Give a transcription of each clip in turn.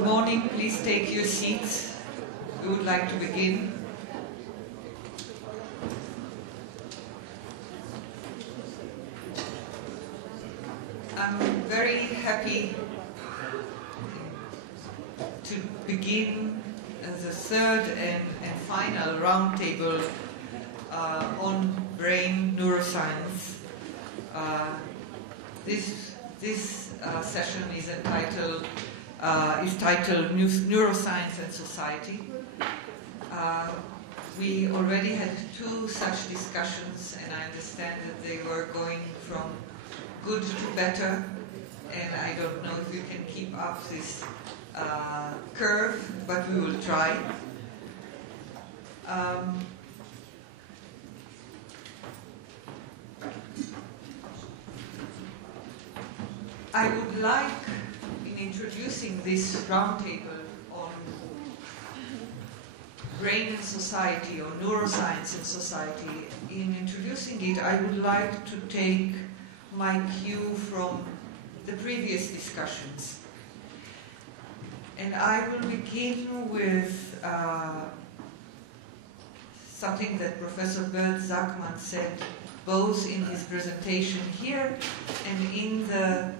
Good morning, please take your seats. We would like to begin. I'm very happy to begin the third and final roundtable on brain neuroscience. This session is titled Neuroscience and Society. We already had two such discussions, and I understand that they were going from good to better, and I don't know if we can keep up this curve, but we will try. I would like, in introducing this roundtable on brain and society, or neuroscience and society, in introducing it, I would like to take my cue from the previous discussions. And I will begin with something that Professor Bert Zachman said both in his presentation here and in the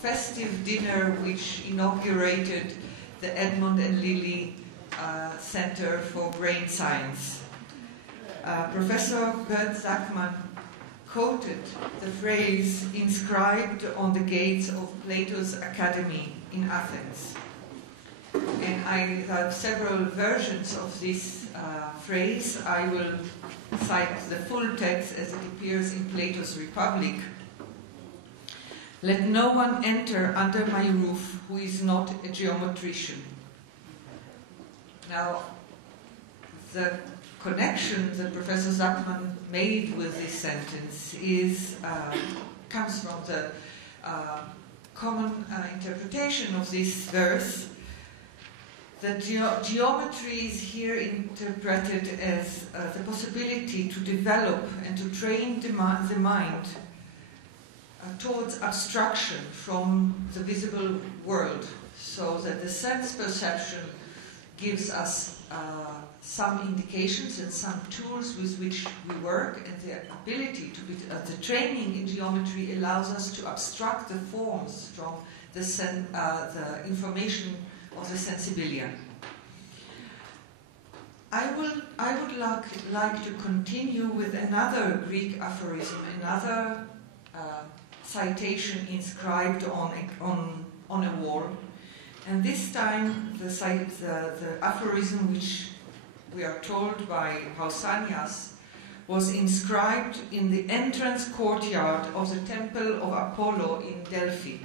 festive dinner which inaugurated the Edmund and Lily Center for Brain Science. Professor Bert Zachman quoted the phrase inscribed on the gates of Plato's Academy in Athens. And I have several versions of this phrase. I will cite the full text as it appears in Plato's Republic. Let no one enter under my roof who is not a geometrician. Now, the connection that Professor Zachman made with this sentence comes from the common interpretation of this verse, that geometry is here interpreted as the possibility to develop and to train the mind towards abstraction from the visible world, so that the sense perception gives us some indications and some tools with which we work, and the ability to be, the training in geometry allows us to abstract the forms from the information of the sensibilia. I would like to continue with another Greek aphorism, another citation inscribed on a wall, and this time the aphorism which we are told by Pausanias was inscribed in the entrance courtyard of the temple of Apollo in Delphi.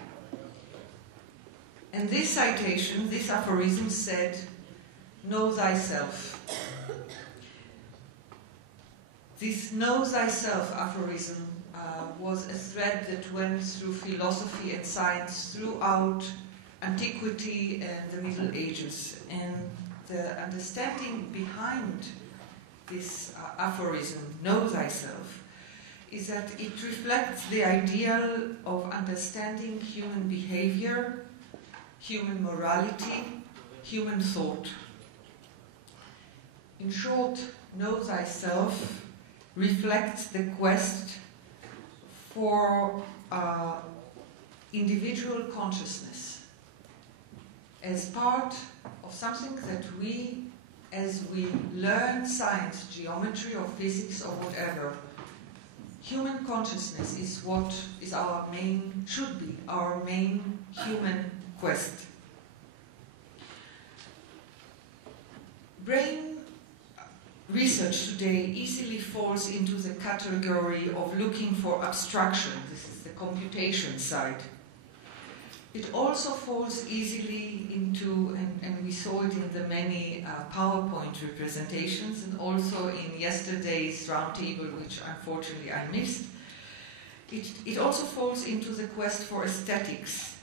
And this citation, this aphorism said, "Know thyself." This "know thyself" aphorism was a thread that went through philosophy and science throughout antiquity and the Middle Ages. And the understanding behind this aphorism, "know thyself," is that it reflects the ideal of understanding human behavior, human morality, human thought. In short, know thyself reflects the quest for individual consciousness as part of something that we, as we learn science, geometry or physics or whatever, human consciousness is what is our main, should be our main human quest. Brain research today easily falls into the category of looking for abstraction. This is the computation side. It also falls easily into, and we saw it in the many PowerPoint representations, and also in yesterday's roundtable, which unfortunately I missed. It also falls into the quest for aesthetics.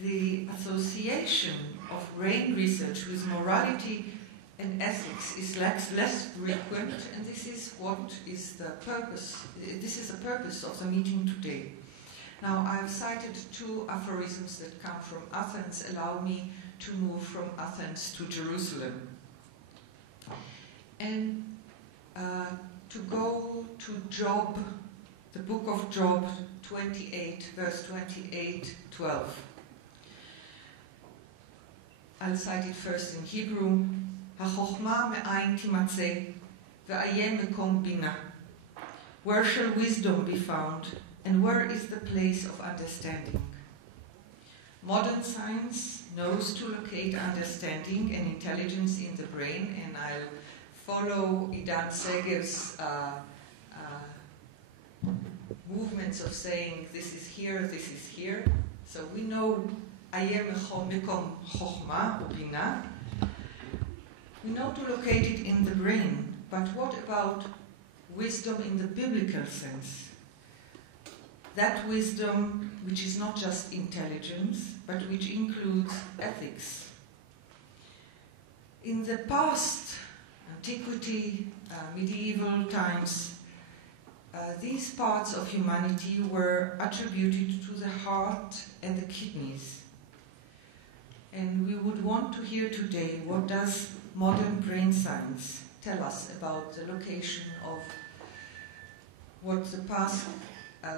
The association of brain research with morality and ethics is less frequent, and this is what is the purpose. This is the purpose of the meeting today. Now, I've cited two aphorisms that come from Athens, allow me to move from Athens to Jerusalem. And to go to Job, the book of Job 28, verse 28, 12. I'll cite it first in Hebrew. HaChochma me'ayin timatzeh, ve'ayem mekom bina. Where shall wisdom be found, and where is the place of understanding? Modern science knows to locate understanding and intelligence in the brain, and I'll follow Idan Segev's movements of saying this is here, this is here. So we know ayem mekom chochma, bina. We know to locate it in the brain, but what about wisdom in the biblical sense? That wisdom which is not just intelligence, but which includes ethics. In the past, antiquity, medieval times, these parts of humanity were attributed to the heart and the kidneys. And we would want to hear today, what does modern brain science tell us about the location of what the past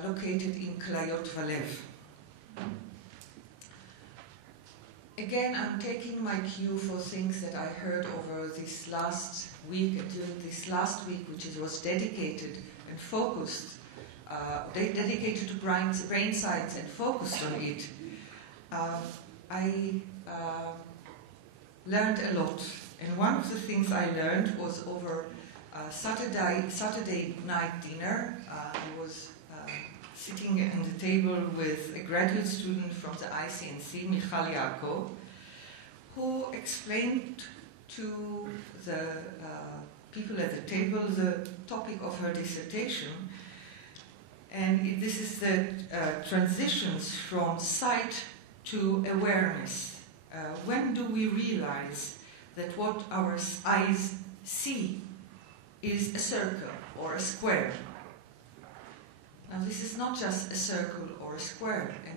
located in Klayot Valev. Again, I'm taking my cue for things that I heard over this last week, and during this last week, which was dedicated and focused, dedicated to brain science and focused on it. I learned a lot, and one of the things I learned was over Saturday night dinner. I was sitting at the table with a graduate student from the ICNC, Michal Yaakov, who explained to the people at the table the topic of her dissertation. And this is the transitions from sight to awareness. When do we realize that what our eyes see is a circle or a square? Now, this is not just a circle or a square. And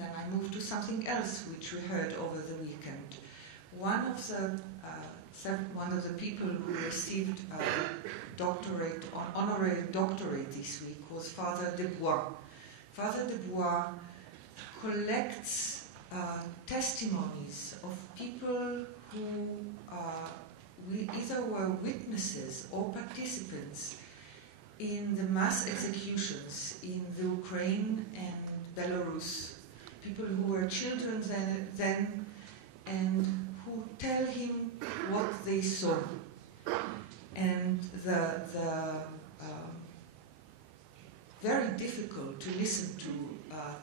then I move to something else which we heard over the weekend. One of the people who received honorary doctorate this week was Father Dubois. Father Dubois collects testimonies of people who either were witnesses or participants in the mass executions in the Ukraine and Belarus. People who were children then and who tell him what they saw. And the very difficult to listen to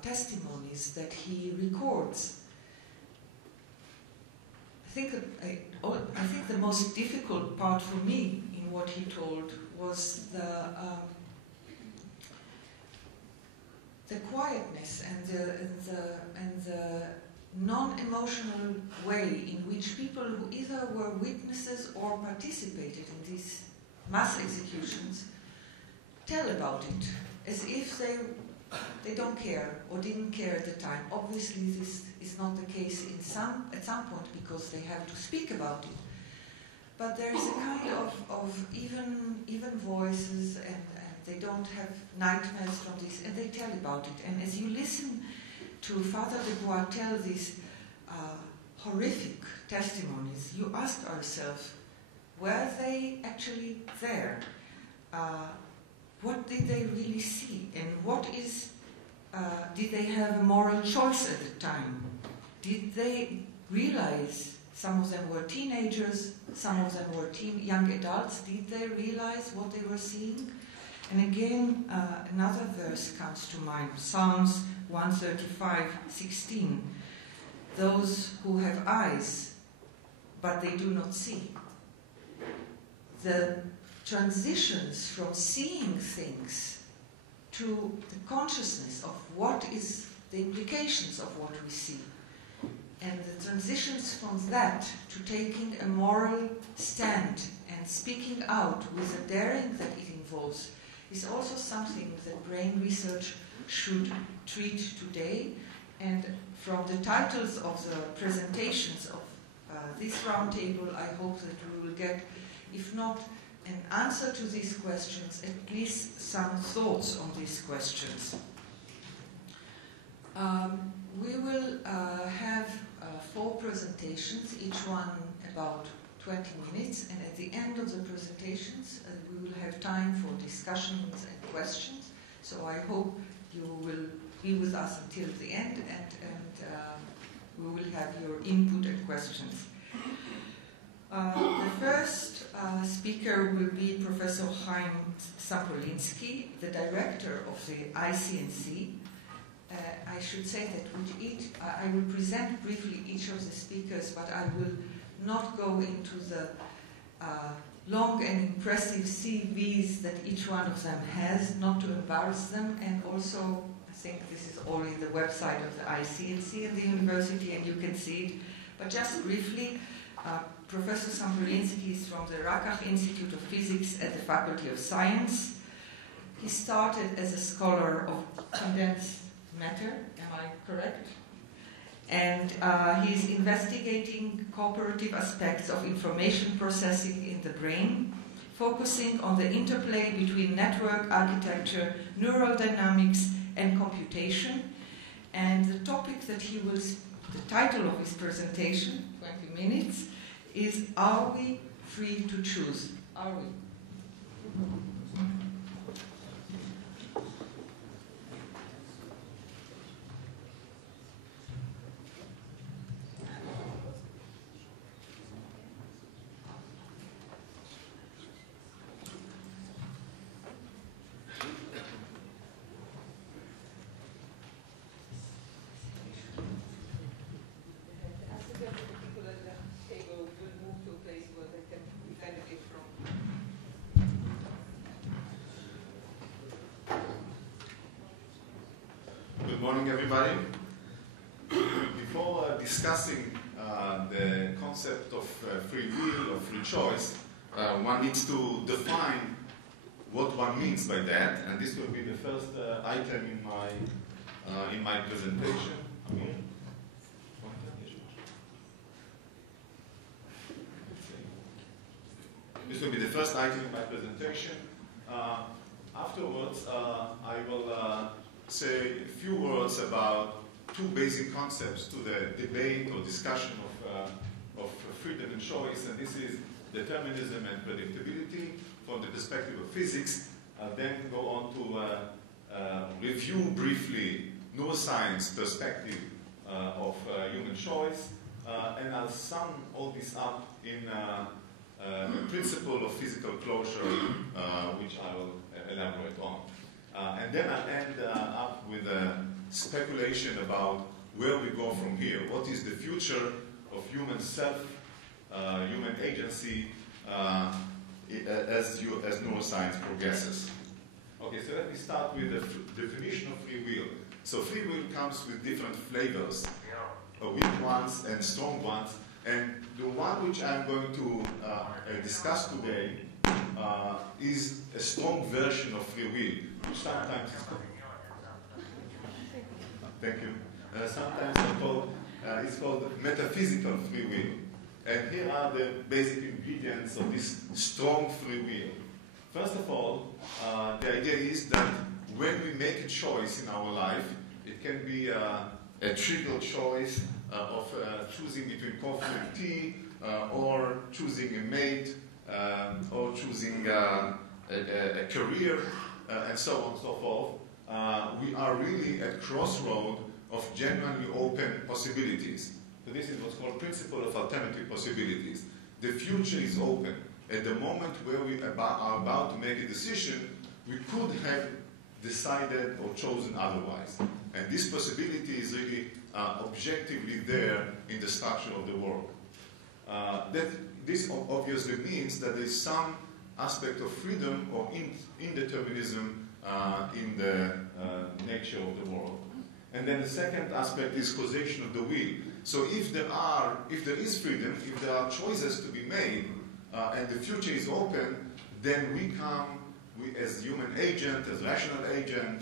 testimonies that he records. I think the most difficult part for me in what he told was the quietness and the non-emotional way in which people who either were witnesses or participated in these mass executions tell about it, as if they don't care or didn't care at the time. Obviously, this is not the case at some point because they have to speak about it. But there is a kind of even voices, and they don't have nightmares from this, and they tell about it. And as you listen to Father Dubois tell these horrific testimonies, you ask ourselves, were they actually there? What did they really see? And did they have a moral choice at the time? Did they realize, some of them were teenagers, some of them were young adults, did they realize what they were seeing? And again, another verse comes to mind, Psalms 135:16. Those who have eyes, but they do not see. The transitions from seeing things to the consciousness of what is the implications of what we see. And the transitions from that to taking a moral stand and speaking out with the daring that it involves is also something that brain research should treat today. And from the titles of the presentations of this roundtable, I hope that we will get, if not an answer to these questions, at least some thoughts on these questions. We will have 4 presentations, each one about 20 minutes, and at the end of the presentations we will have time for discussions and questions. So I hope you will be with us until the end, and we will have your input and questions. The first speaker will be Professor Chaim Sampolinsky, the director of the ICNC. I should say that I will present briefly each of the speakers, but I will not go into the long and impressive CVs that each one of them has, not to embarrass them, and also I think this is all in the website of the ICNC and the university, and you can see it. But just briefly, Professor Sampolinsky is from the Rakach Institute of Physics at the Faculty of Science. He started as a scholar of condensed matter, am I correct? And he's investigating cooperative aspects of information processing in the brain, focusing on the interplay between network architecture, neural dynamics, and computation. And the topic that the title of his presentation, 20 minutes, is Are We Free to Choose? Are we? Good morning, everybody. Before discussing the concept of free will or free choice, one needs to define what one means by that, and this will be the first item in my presentation. This will be the first item in my presentation. Afterwards, I will say a few words about 2 basic concepts to the debate or discussion of freedom and choice, and this is determinism and predictability from the perspective of physics. I'll then go on to review briefly neuroscience perspective of human choice, and I'll sum all this up in a principle of physical closure, which I will elaborate on. And then I'll end up with a speculation about where we go from here. What is the future of human self, human agency, as neuroscience progresses? Okay, so let me start with the definition of free will. So free will comes with different flavors, weak ones and strong ones. And the one which I'm going to discuss today is a strong version of free will. Sometimes thank you. Sometimes it's called metaphysical free will. And here are the basic ingredients of this strong free will. First of all, the idea is that when we make a choice in our life, it can be a trivial choice of choosing between coffee and tea, or choosing a mate, or choosing a career, and so on and so forth. We are really at crossroad of genuinely open possibilities. So this is what's called principle of alternative possibilities. The future is open. At the moment where we are about to make a decision, we could have decided or chosen otherwise. And this possibility is really objectively there in the structure of the world. This obviously means that there is some aspect of freedom or indeterminism in the nature of the world. And then the second aspect is causation of the will. So if there is freedom, if there are choices to be made, and the future is open, then we come we as human agent, as rational agent,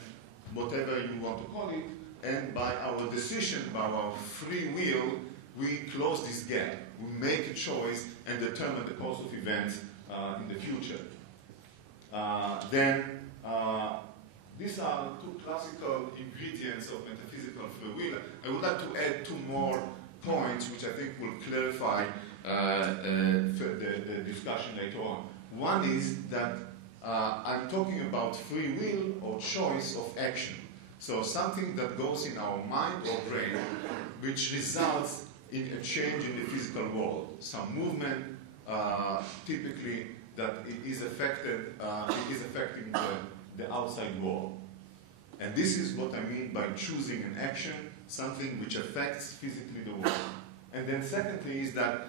whatever you want to call it, and by our decision, by our free will, we close this gap. We make a choice and determine the course of events in the future. These are two classical ingredients of metaphysical free will. I would like to add two more points which I think will clarify the discussion later on. One is that I'm talking about free will or choice of action. So something that goes in our mind or brain which results in a change in the physical world. Some movement, typically, that it is affecting the outside world. And this is what I mean by choosing an action, something which affects physically the world. And then secondly is that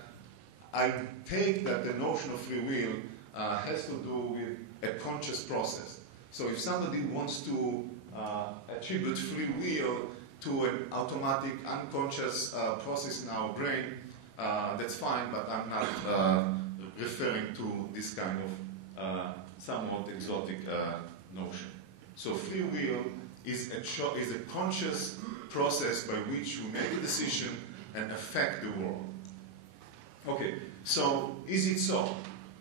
I take that the notion of free will has to do with a conscious process. So if somebody wants to attribute free will to an automatic, unconscious process in our brain, that's fine, but I'm not referring to this kind of somewhat exotic notion. So free will is a conscious process by which we make a decision and affect the world. Okay, so is it so?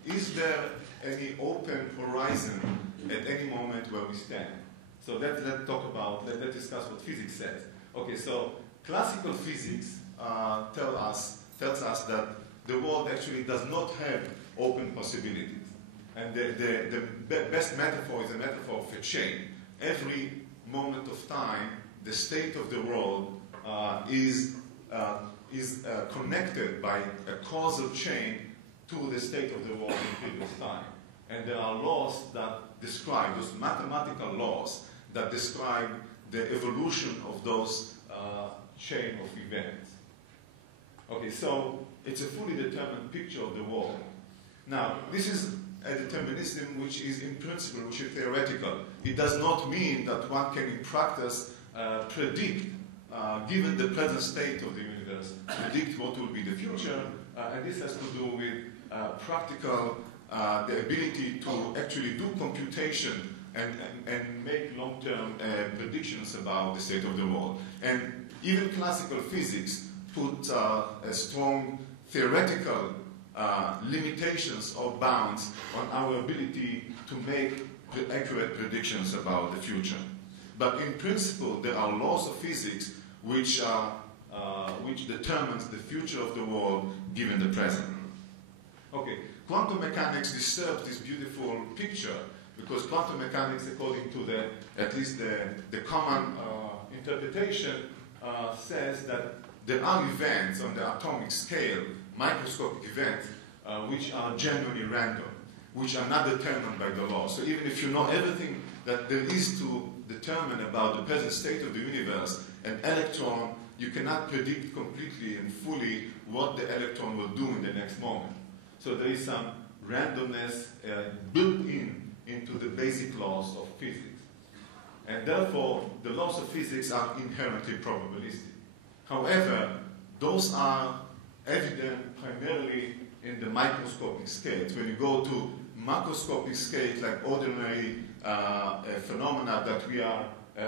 Is there any open horizon at any moment where we stand? So let's discuss what physics says. Okay, so classical physics tells us that the world actually does not have open possibilities. And the best metaphor is a metaphor of a chain. Every moment of time, the state of the world is connected by a causal chain to the state of the world in previous time. And there are laws that describe, those mathematical laws that describe the evolution of those chain of events. Okay, so it's a fully determined picture of the world. Now, this is a determinism which is in principle, which is theoretical. It does not mean that one can in practice predict, given the present state of the universe, predict what will be the future, and this has to do with practical, the ability to actually do computation and make long-term predictions about the state of the world. And even classical physics put a strong theoretical limitations or bounds on our ability to make accurate predictions about the future. But in principle, there are laws of physics which determines the future of the world given the present. Okay, quantum mechanics disturbs this beautiful picture because quantum mechanics, according to at least the common interpretation, says that there are events on the atomic scale, microscopic events, which are genuinely random, which are not determined by the law. So even if you know everything that there is to determine about the present state of the universe, an electron, you cannot predict completely and fully what the electron will do in the next moment. So there is some randomness built into the basic laws of physics. And therefore, the laws of physics are inherently probabilistic. However, those are evident primarily in the microscopic scales. When you go to macroscopic scales, like ordinary phenomena that we are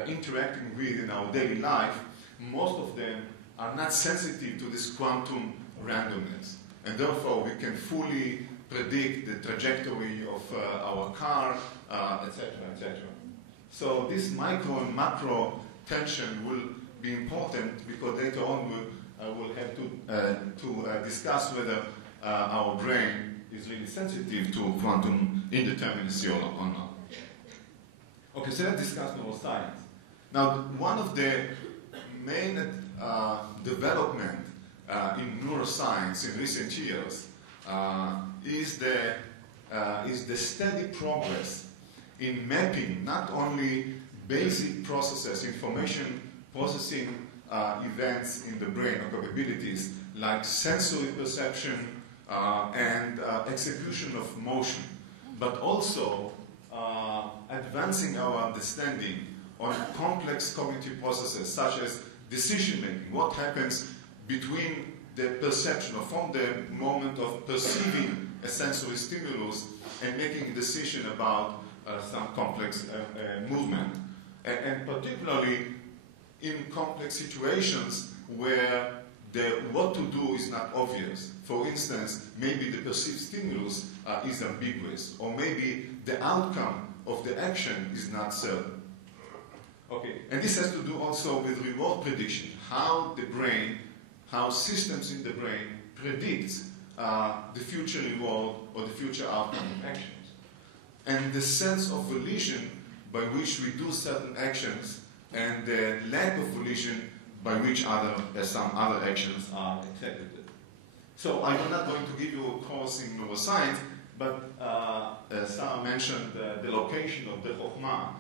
interacting with in our daily life, most of them are not sensitive to this quantum randomness. And therefore, we can fully predict the trajectory of our car, etc., etc. So this micro and macro tension will be important because later on we'll have to discuss whether our brain is really sensitive to quantum indeterminacy or not. Okay, so let's discuss neuroscience. Now, one of the main development in neuroscience in recent years is the steady progress in mapping not only basic processes, information processing events in the brain or capabilities like sensory perception and execution of motion, but also advancing our understanding on complex cognitive processes such as decision making. What happens between the perception or from the moment of perceiving a sensory stimulus and making a decision about some complex movement. And particularly in complex situations where what to do is not obvious. For instance, maybe the perceived stimulus is ambiguous, or maybe the outcome of the action is not certain. Okay, and this has to do also with reward prediction, how the brain, how systems in the brain predict the future reward or the future outcome of actions. And the sense of volition by which we do certain actions and the lack of volition by which some other actions are executed. So I'm not going to give you a course in neuroscience, but Sarah mentioned the location of the Chokhmah.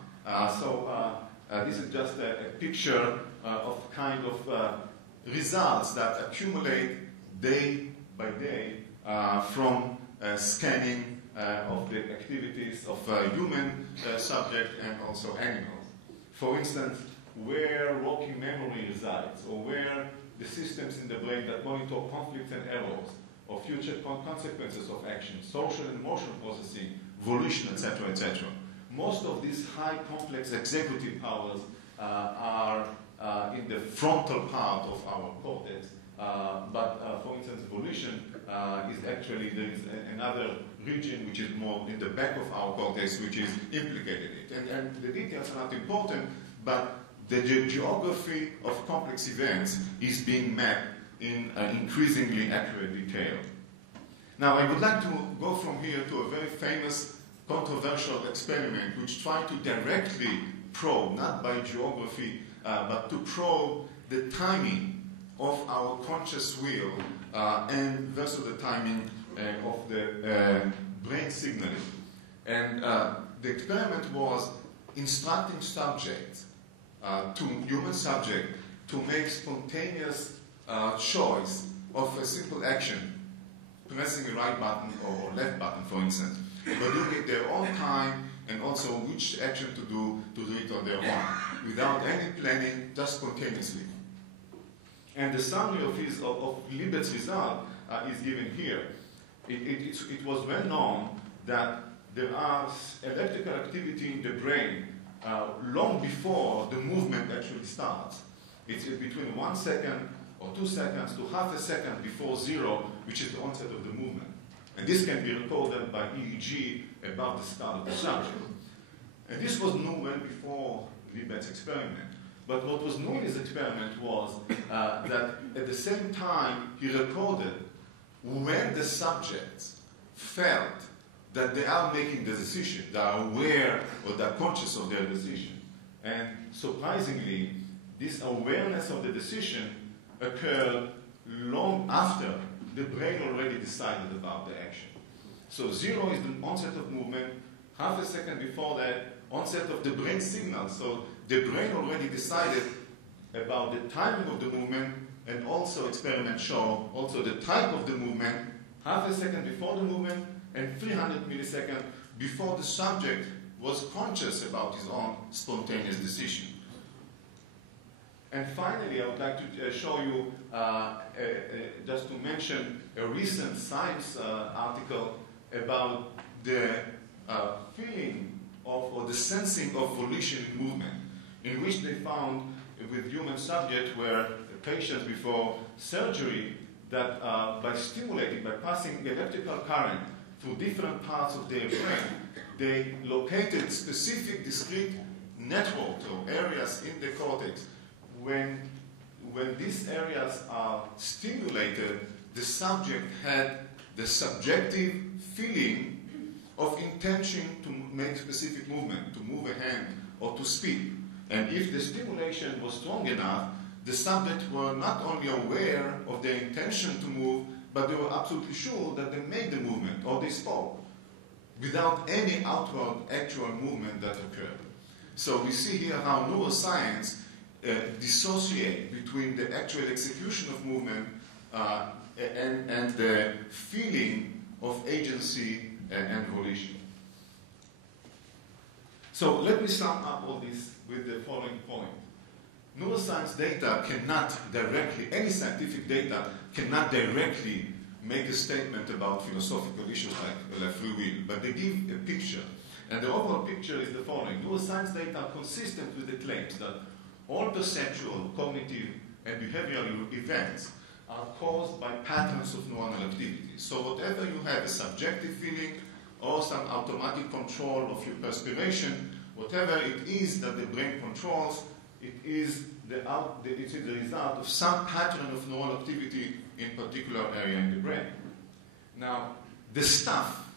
This is just a picture of kind of results that accumulate day by day from scanning of the activities of human subject and also animals. For instance, where working memory resides, or where the systems in the brain that monitor conflicts and errors, or future consequences of action, social and emotional processing, volition, etc., etc. Most of these high complex executive powers are in the frontal part of our cortex, but for instance, volition is actually, there is another region which is more in the back of our cortex, which is implicated in it. And the details are not important, but the geography of complex events is being mapped in increasingly accurate detail. Now, I would like to go from here to a very famous controversial experiment which tried to directly probe, not by geography, but to probe the timing of our conscious will and versus the timing of the brain signaling. And the experiment was instructing subjects, human subject, to make spontaneous choice of a simple action, pressing a right button or left button, for instance, but doing it their own time, and also which action to do it on their own, without any planning, just spontaneously. And the summary of Libet's result is given here. It was well known that there are electrical activity in the brain long before the movement actually starts. It's between 1 second or 2 seconds to half a second before zero, which is the onset of the movement. And this can be recorded by EEG about the start of the subject. And this was known well before Libet's experiment. But what was known in his experiment was that at the same time he recorded when the subjects felt that they are making the decision, they are aware or they are conscious of their decision. And surprisingly, this awareness of the decision occurred long after the brain already decided about the action. So zero is the onset of movement, half a second before that, onset of the brain signal. So the brain already decided about the timing of the movement, and also experiments show also the type of the movement, half a second before the movement, and 300 milliseconds before the subject was conscious about his own spontaneous decision. And finally, I would like to show you, just to mention a recent Science article about the feeling of, or the sensing of volition in movement, in which they found with human subjects where patients before surgery that by stimulating, by passing electrical current through different parts of their brain, they located specific discrete networks or areas in the cortex. When these areas are stimulated, the subject had the subjective feeling of intention to make specific movement, to move a hand or to speak. And if the stimulation was strong enough, the subjects were not only aware of their intention to move, but they were absolutely sure that they made the movement or they spoke without any outward actual movement that occurred. So we see here how neuroscience dissociate between the actual execution of movement and the feeling of agency and volition. So let me sum up all this with the following point. Neuroscience data cannot directly, any scientific data cannot directly make a statement about philosophical issues like free will, but they give a picture. And the overall picture is the following. Neuroscience data are consistent with the claims that all perceptual, cognitive, and behavioral events are caused by patterns of neuronal activity. So whatever you have, a subjective feeling or some automatic control of your perspiration, whatever it is that the brain controls, it is the result of some pattern of neural activity in particular area in the brain. Now, the stuff,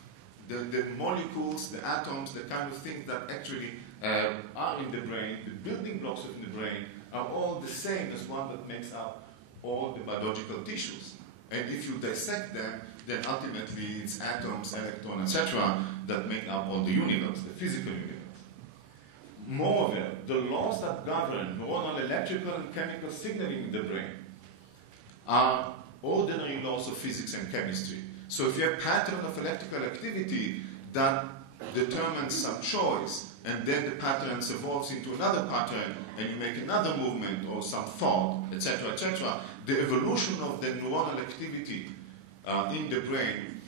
the molecules, the atoms, the kind of things that actually are in the brain, the building blocks of the brain, are all the same as one that makes up all the biological tissues. And if you dissect them, then ultimately it's atoms, electrons, etc. that make up all the universe, the physical universe. Moreover, the laws that govern neuronal electrical and chemical signaling in the brain are ordinary laws of physics and chemistry. So if you have a pattern of electrical activity that determines some choice, and then the pattern evolves into another pattern, and you make another movement or some thought, etc., etc., the evolution of the neuronal activity in the brain,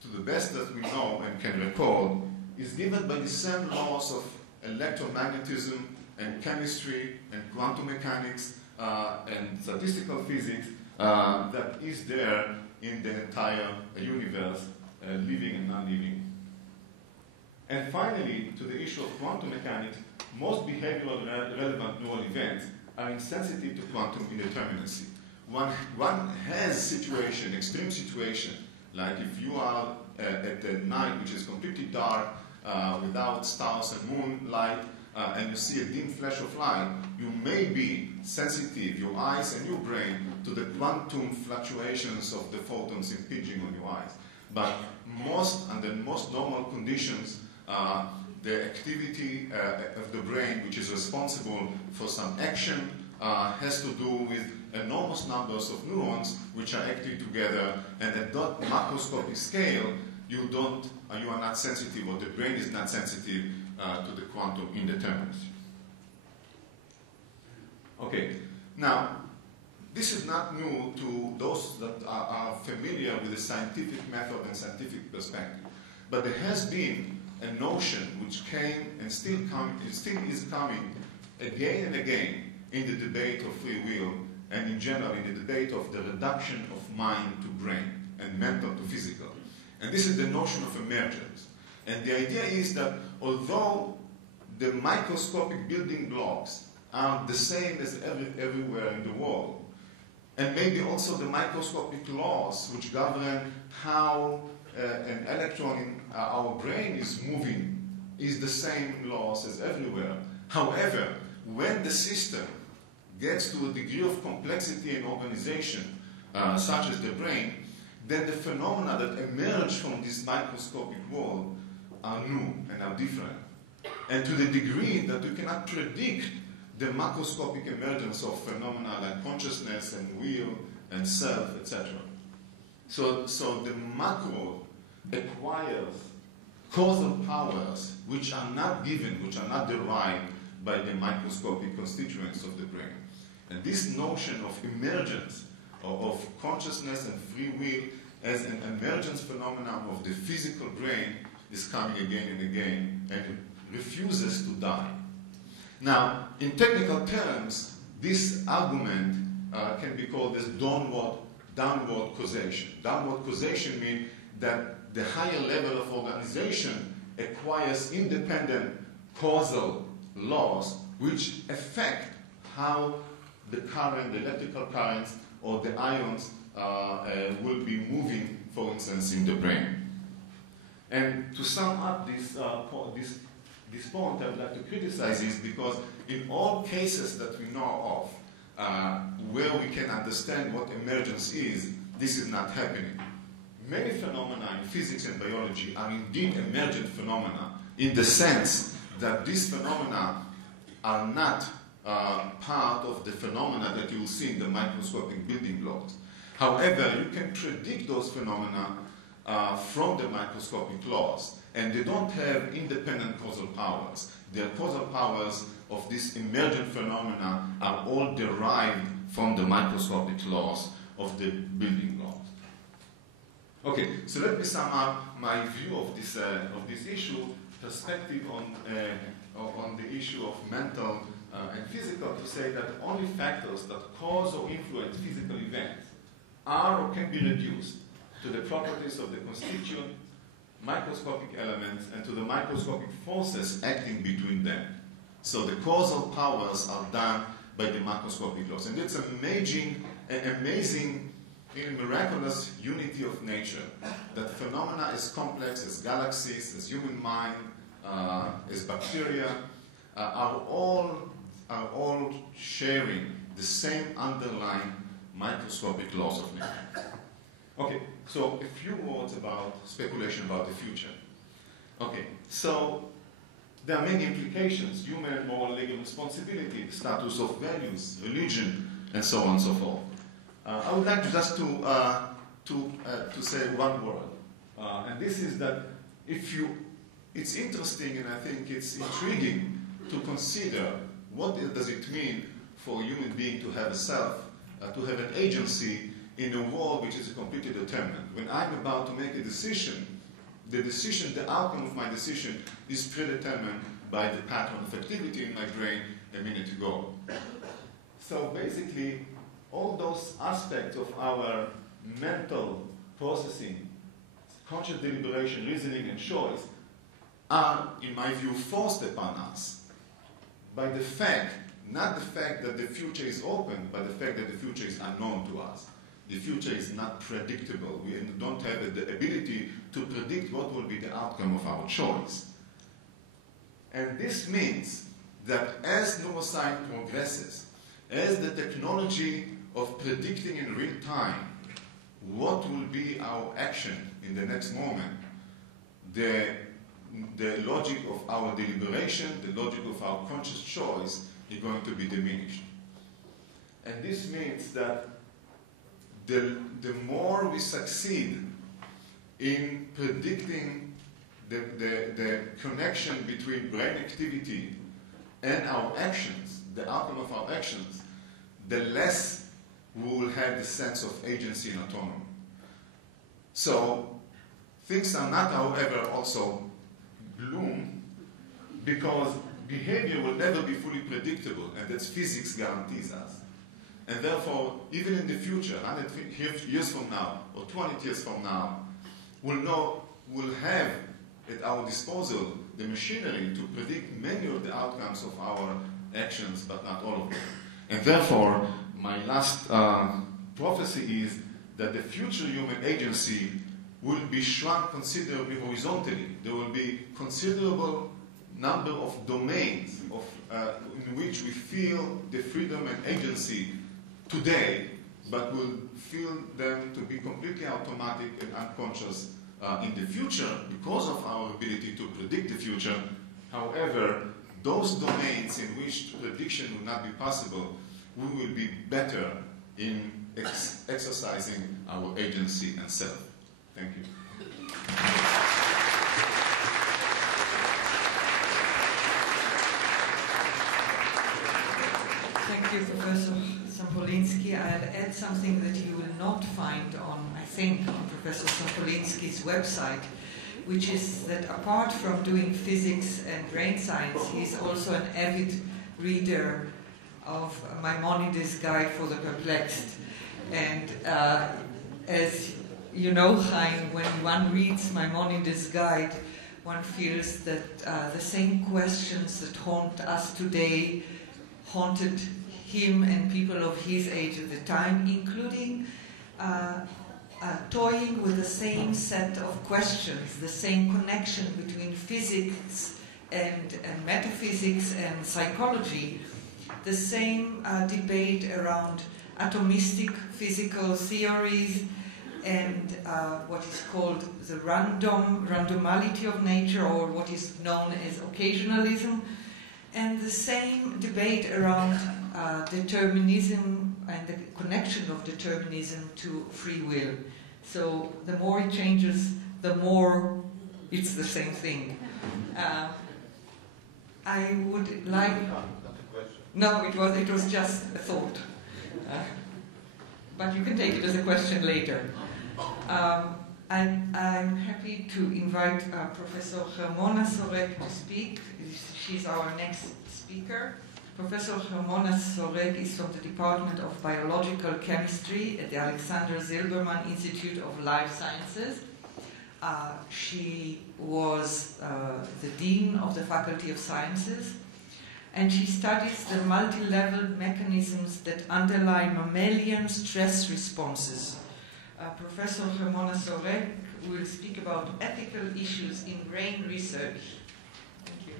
to the best that we know and can recall, is given by the same laws of electromagnetism and chemistry and quantum mechanics and statistical physics that is there in the entire universe, living and non-living. And finally, to the issue of quantum mechanics, most behavioral relevant neural events are insensitive to quantum indeterminacy. One has situation, extreme situation, like if you are at the night which is completely dark, without stars and moonlight, and you see a dim flash of light, you may be sensitive, your eyes and your brain, to the quantum fluctuations of the photons impinging on your eyes. But under most normal conditions, the activity of the brain, which is responsible for some action, has to do with enormous numbers of neurons which are acting together, and at that macroscopic scale, you are not sensitive, or the brain is not sensitive to the quantum indeterminacy. Okay, now, this is not new to those that are familiar with the scientific method and scientific perspective. But there has been a notion which came and still is coming again and again in the debate of free will, and in general in the debate of the reduction of mind to brain and mental to physical. And this is the notion of emergence. And the idea is that although the microscopic building blocks are the same as everywhere in the world, and maybe also the microscopic laws which govern how an electron in our brain is moving is the same laws as everywhere. However, when the system gets to a degree of complexity and organization, such as the brain, then the phenomena that emerge from this microscopic world are new and are different. And to the degree that we cannot predict the macroscopic emergence of phenomena like consciousness and will and self, etc. So the macro acquires causal powers which are not given, which are not derived by the microscopic constituents of the brain. And this notion of emergence, of consciousness and free will as an emergence phenomenon of the physical brain is coming again and again, and it refuses to die. Now, in technical terms, this argument can be called as downward causation. Downward causation means that the higher level of organization acquires independent causal laws which affect how the current, the electrical currents, or the ions will be moving, for instance, in the brain. And to sum up this point, I would like to criticize this because in all cases that we know of, where we can understand what emergence is, this is not happening. Many phenomena in physics and biology are indeed emergent phenomena in the sense that these phenomena are not part of the phenomena that you will see in the microscopic building blocks. However, you can predict those phenomena from the microscopic laws, and they don't have independent causal powers. The causal powers of these emergent phenomena are all derived from the microscopic laws of the building blocks. Okay, so let me sum up my view of this issue perspective on the issue of mental and physical to say that only factors that cause or influence physical events are or can be reduced to the properties of the constituent microscopic elements and to the microscopic forces acting between them. So the causal powers are done by the macroscopic laws. And it's an amazing, miraculous unity of nature, that phenomena as complex as galaxies, as human mind, as bacteria, are all sharing the same underlying microscopic laws of nature. Okay, so a few words about speculation about the future. Okay, so there are many implications: human and moral legal responsibility, the status of values, religion, and so on and so forth. I would like just to say one word, and this is that it's interesting and I think it's intriguing to consider what does it mean for a human being to have a self, to have an agency in a world which is completely determined. When I'm about to make a decision, the outcome of my decision is predetermined by the pattern of activity in my brain a minute ago. So basically, all those aspects of our mental processing, conscious deliberation, reasoning, and choice are, in my view, forced upon us by the fact, not the fact that the future is open, but the fact that the future is unknown to us. The future is not predictable. We don't have the ability to predict what will be the outcome of our choice. And this means that as neuroscience progresses, as the technology of predicting in real time what will be our action in the next moment, the logic of our deliberation, the logic of our conscious choice is going to be diminished. And this means that the more we succeed in predicting the connection between brain activity and our actions, the outcome of our actions, the less we will have the sense of agency and autonomy. So things are not, however, also gloom, because behavior will never be fully predictable, and that's physics guarantees us. And therefore, even in the future, 100 years from now, or 20 years from now, we'll have at our disposal the machinery to predict many of the outcomes of our actions, but not all of them. And therefore, my last prophecy is that the future human agency will be shrunk considerably horizontally. There will be considerable number of domains in which we feel the freedom and agency today, but will feel them to be completely automatic and unconscious in the future because of our ability to predict the future. However, those domains in which prediction will not be possible, we will be better in exercising our agency and self. Thank you. Thank you, Professor Sampolinsky. I'll add something that you will not find on Professor Sampolinsky's website, which is that apart from doing physics and brain science, he's also an avid reader of Maimonides' Guide for the Perplexed. And as you know, Chaim, when one reads Maimonides' Guide, one feels that the same questions that haunt us today haunted him and people of his age at the time, including toying with the same set of questions, the same connection between physics and metaphysics and psychology, the same debate around atomistic physical theories and what is called the randomality of nature, or what is known as occasionalism, and the same debate around determinism and the connection of determinism to free will. So the more it changes, the more it's the same thing. I would like... No, it was just a thought. But you can take it as a question later. I'm happy to invite Professor Hermona Sorek to speak. She's our next speaker. Professor Hermona Sorek is from the Department of Biological Chemistry at the Alexander Zilberman Institute of Life Sciences. She was the Dean of the Faculty of Sciences, and she studies the multi-level mechanisms that underlie mammalian stress responses. Professor Hermona Sorek will speak about ethical issues in brain research. Thank you.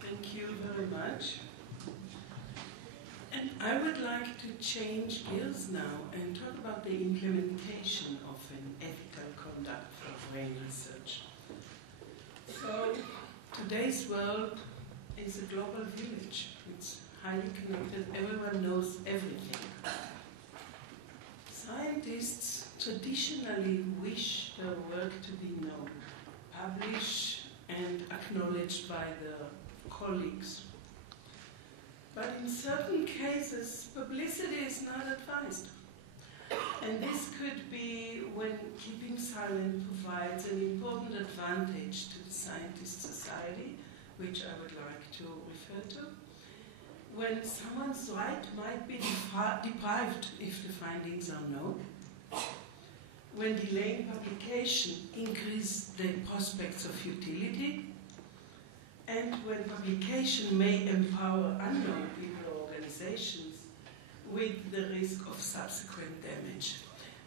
Thank you very much. And I would like to change gears now and talk about the implementation of an ethical conduct for brain research. So, today's world is a global village. It's highly connected. Everyone knows everything. Scientists traditionally wish their work to be known, published and acknowledged by their colleagues. But in certain cases, publicity is not advised. And this could be when keeping silent provides an important advantage to the scientist society, which I would like to refer to, when someone's right might be deprived if the findings are known, when delaying publication increases the prospects of utility, and when publication may empower unknown people or organizations with the risk of subsequent damage.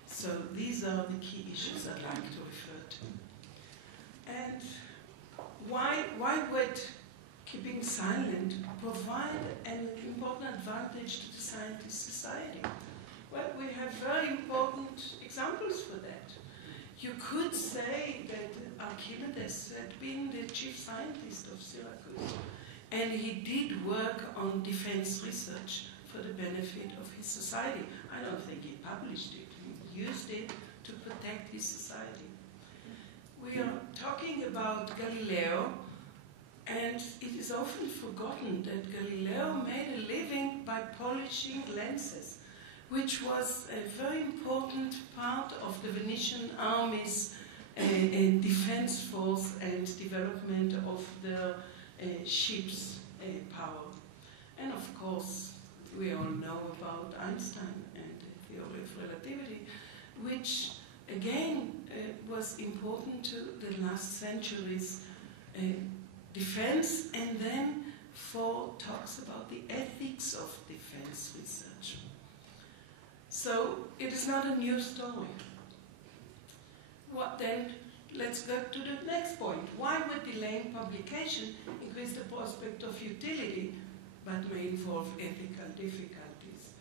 So these are the key issues I'd like to refer to. And why would keeping silent provide an important advantage to the scientist society? Well, we have very important examples for that. You could say that Archimedes had been the chief scientist of Syracuse, and he did work on defense research for the benefit of his society. I don't think he published it. He used it to protect his society. We are talking about Galileo, and it is often forgotten that Galileo made a living by polishing lenses, which was a very important part of the Venetian army's defense force and development of the ship's power. And of course, we all know about Einstein and the theory of relativity, which again was important to the last century's defense, and then for talks about the ethics of defense research. So it is not a new story. What then? Let's go to the next point. Why would delaying publication increase the prospect of utility, but may involve ethical difficulties?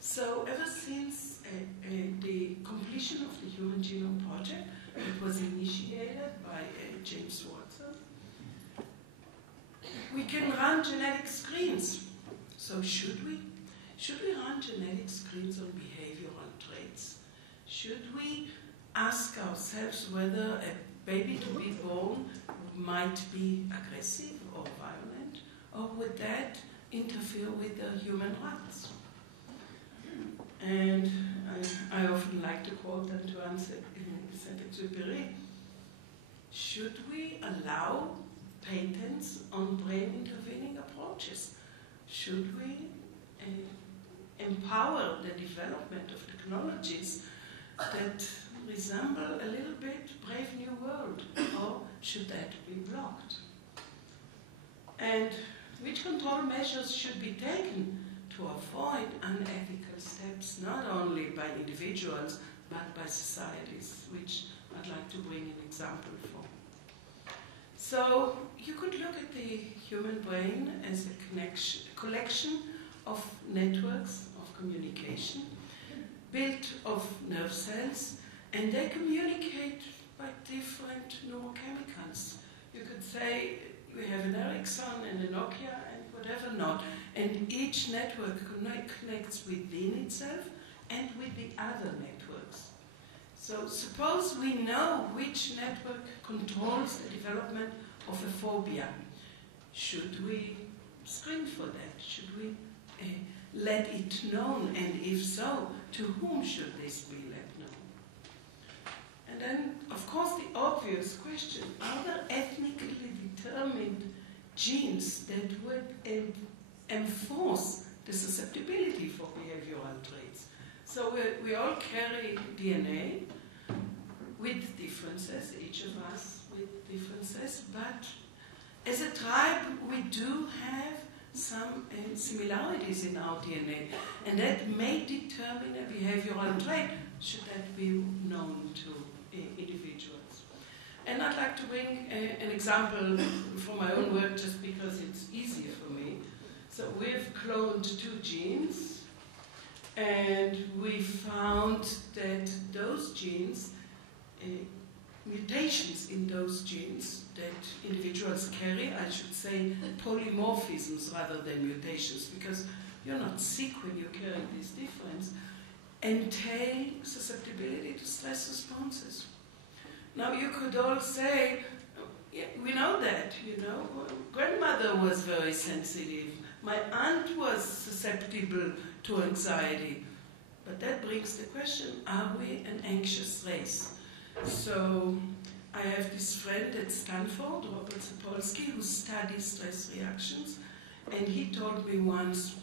So ever since the completion of the Human Genome Project, it was initiated by James Watson, we can run genetic screens. So should we? Should we run genetic screens on behavioral traits? Should we ask ourselves whether a baby to be born might be aggressive or violent, or would that interfere with their human rights? And I often like to quote and to answer Saint-Exupéry. Should we allow patents on brain intervening approaches? Should we empower the development of technologies that resemble a little bit Brave New World, or should that be blocked? And which control measures should be taken to avoid unethical steps, not only by individuals, but by societies, which I'd like to bring an example for. So you could look at the human brain as a collection of networks of communication built of nerve cells, and they communicate by different neurochemicals. You could say we have an Ericsson and a Nokia and whatever not, and each network connects within itself and with the other networks. So suppose we know which network controls the development of a phobia. Should we screen for that? Should we let it known, and if so, to whom should this be let known? And then, of course, the obvious question, are there ethnically determined genes that would enforce the susceptibility for behavioral traits? So we all carry DNA with differences, each of us with differences, but as a tribe we do have some similarities in our DNA, and that may determine a behavioral trait, should that be known to individuals. And I'd like to bring an example from my own work just because it's easier for me. So we've cloned 2 genes, and we found that those genes, mutations in those genes that individuals carry, I should say polymorphisms rather than mutations, because you're not sick when you carry this difference, entail susceptibility to stress responses. Now you could all say, yeah, we know that, grandmother was very sensitive, my aunt was susceptible to anxiety, but that brings the question, are we an anxious race? So I have this friend at Stanford, Robert Sapolsky, who studies stress reactions, and he told me once,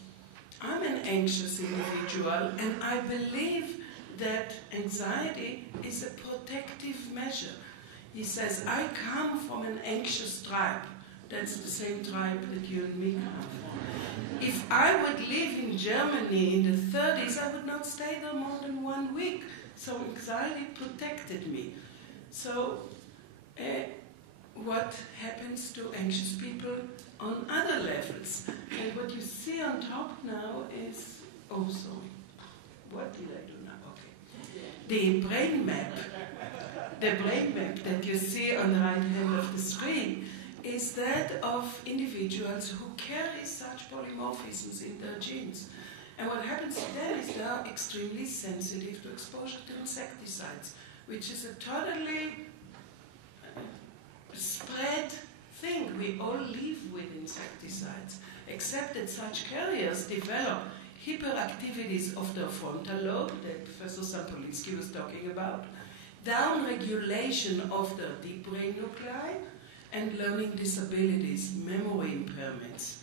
I'm an anxious individual, and I believe that anxiety is a protective measure. He says, I come from an anxious tribe. That's the same tribe that you and me come from. If I would live in Germany in the 30s, I would not stay there more than 1 week. So anxiety protected me. So what happens to anxious people on other levels? And what you see on top now is, oh sorry, what did I do now? Okay. The brain map that you see on the right hand of the screen is that of individuals who carry such polymorphisms in their genes. And what happens to them is they are extremely sensitive to exposure to insecticides, which is a totally spread thing. We all live with insecticides, except that such carriers develop hyperactivities of their frontal lobe that Professor Sampolinsky was talking about, downregulation of their deep brain nuclei, and learning disabilities, memory impairments.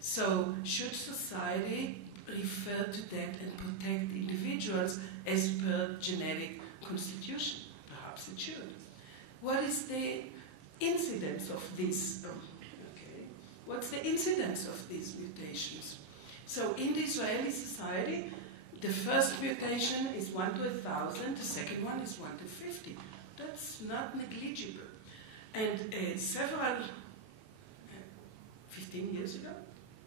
So should society refer to that and protect individuals as per genetic constitution? Perhaps it should. What is the incidence of this? What's the incidence of these mutations? So in the Israeli society, the first mutation is 1 to 1,000, the second one is 1 to 50. That's not negligible. And 15 years ago,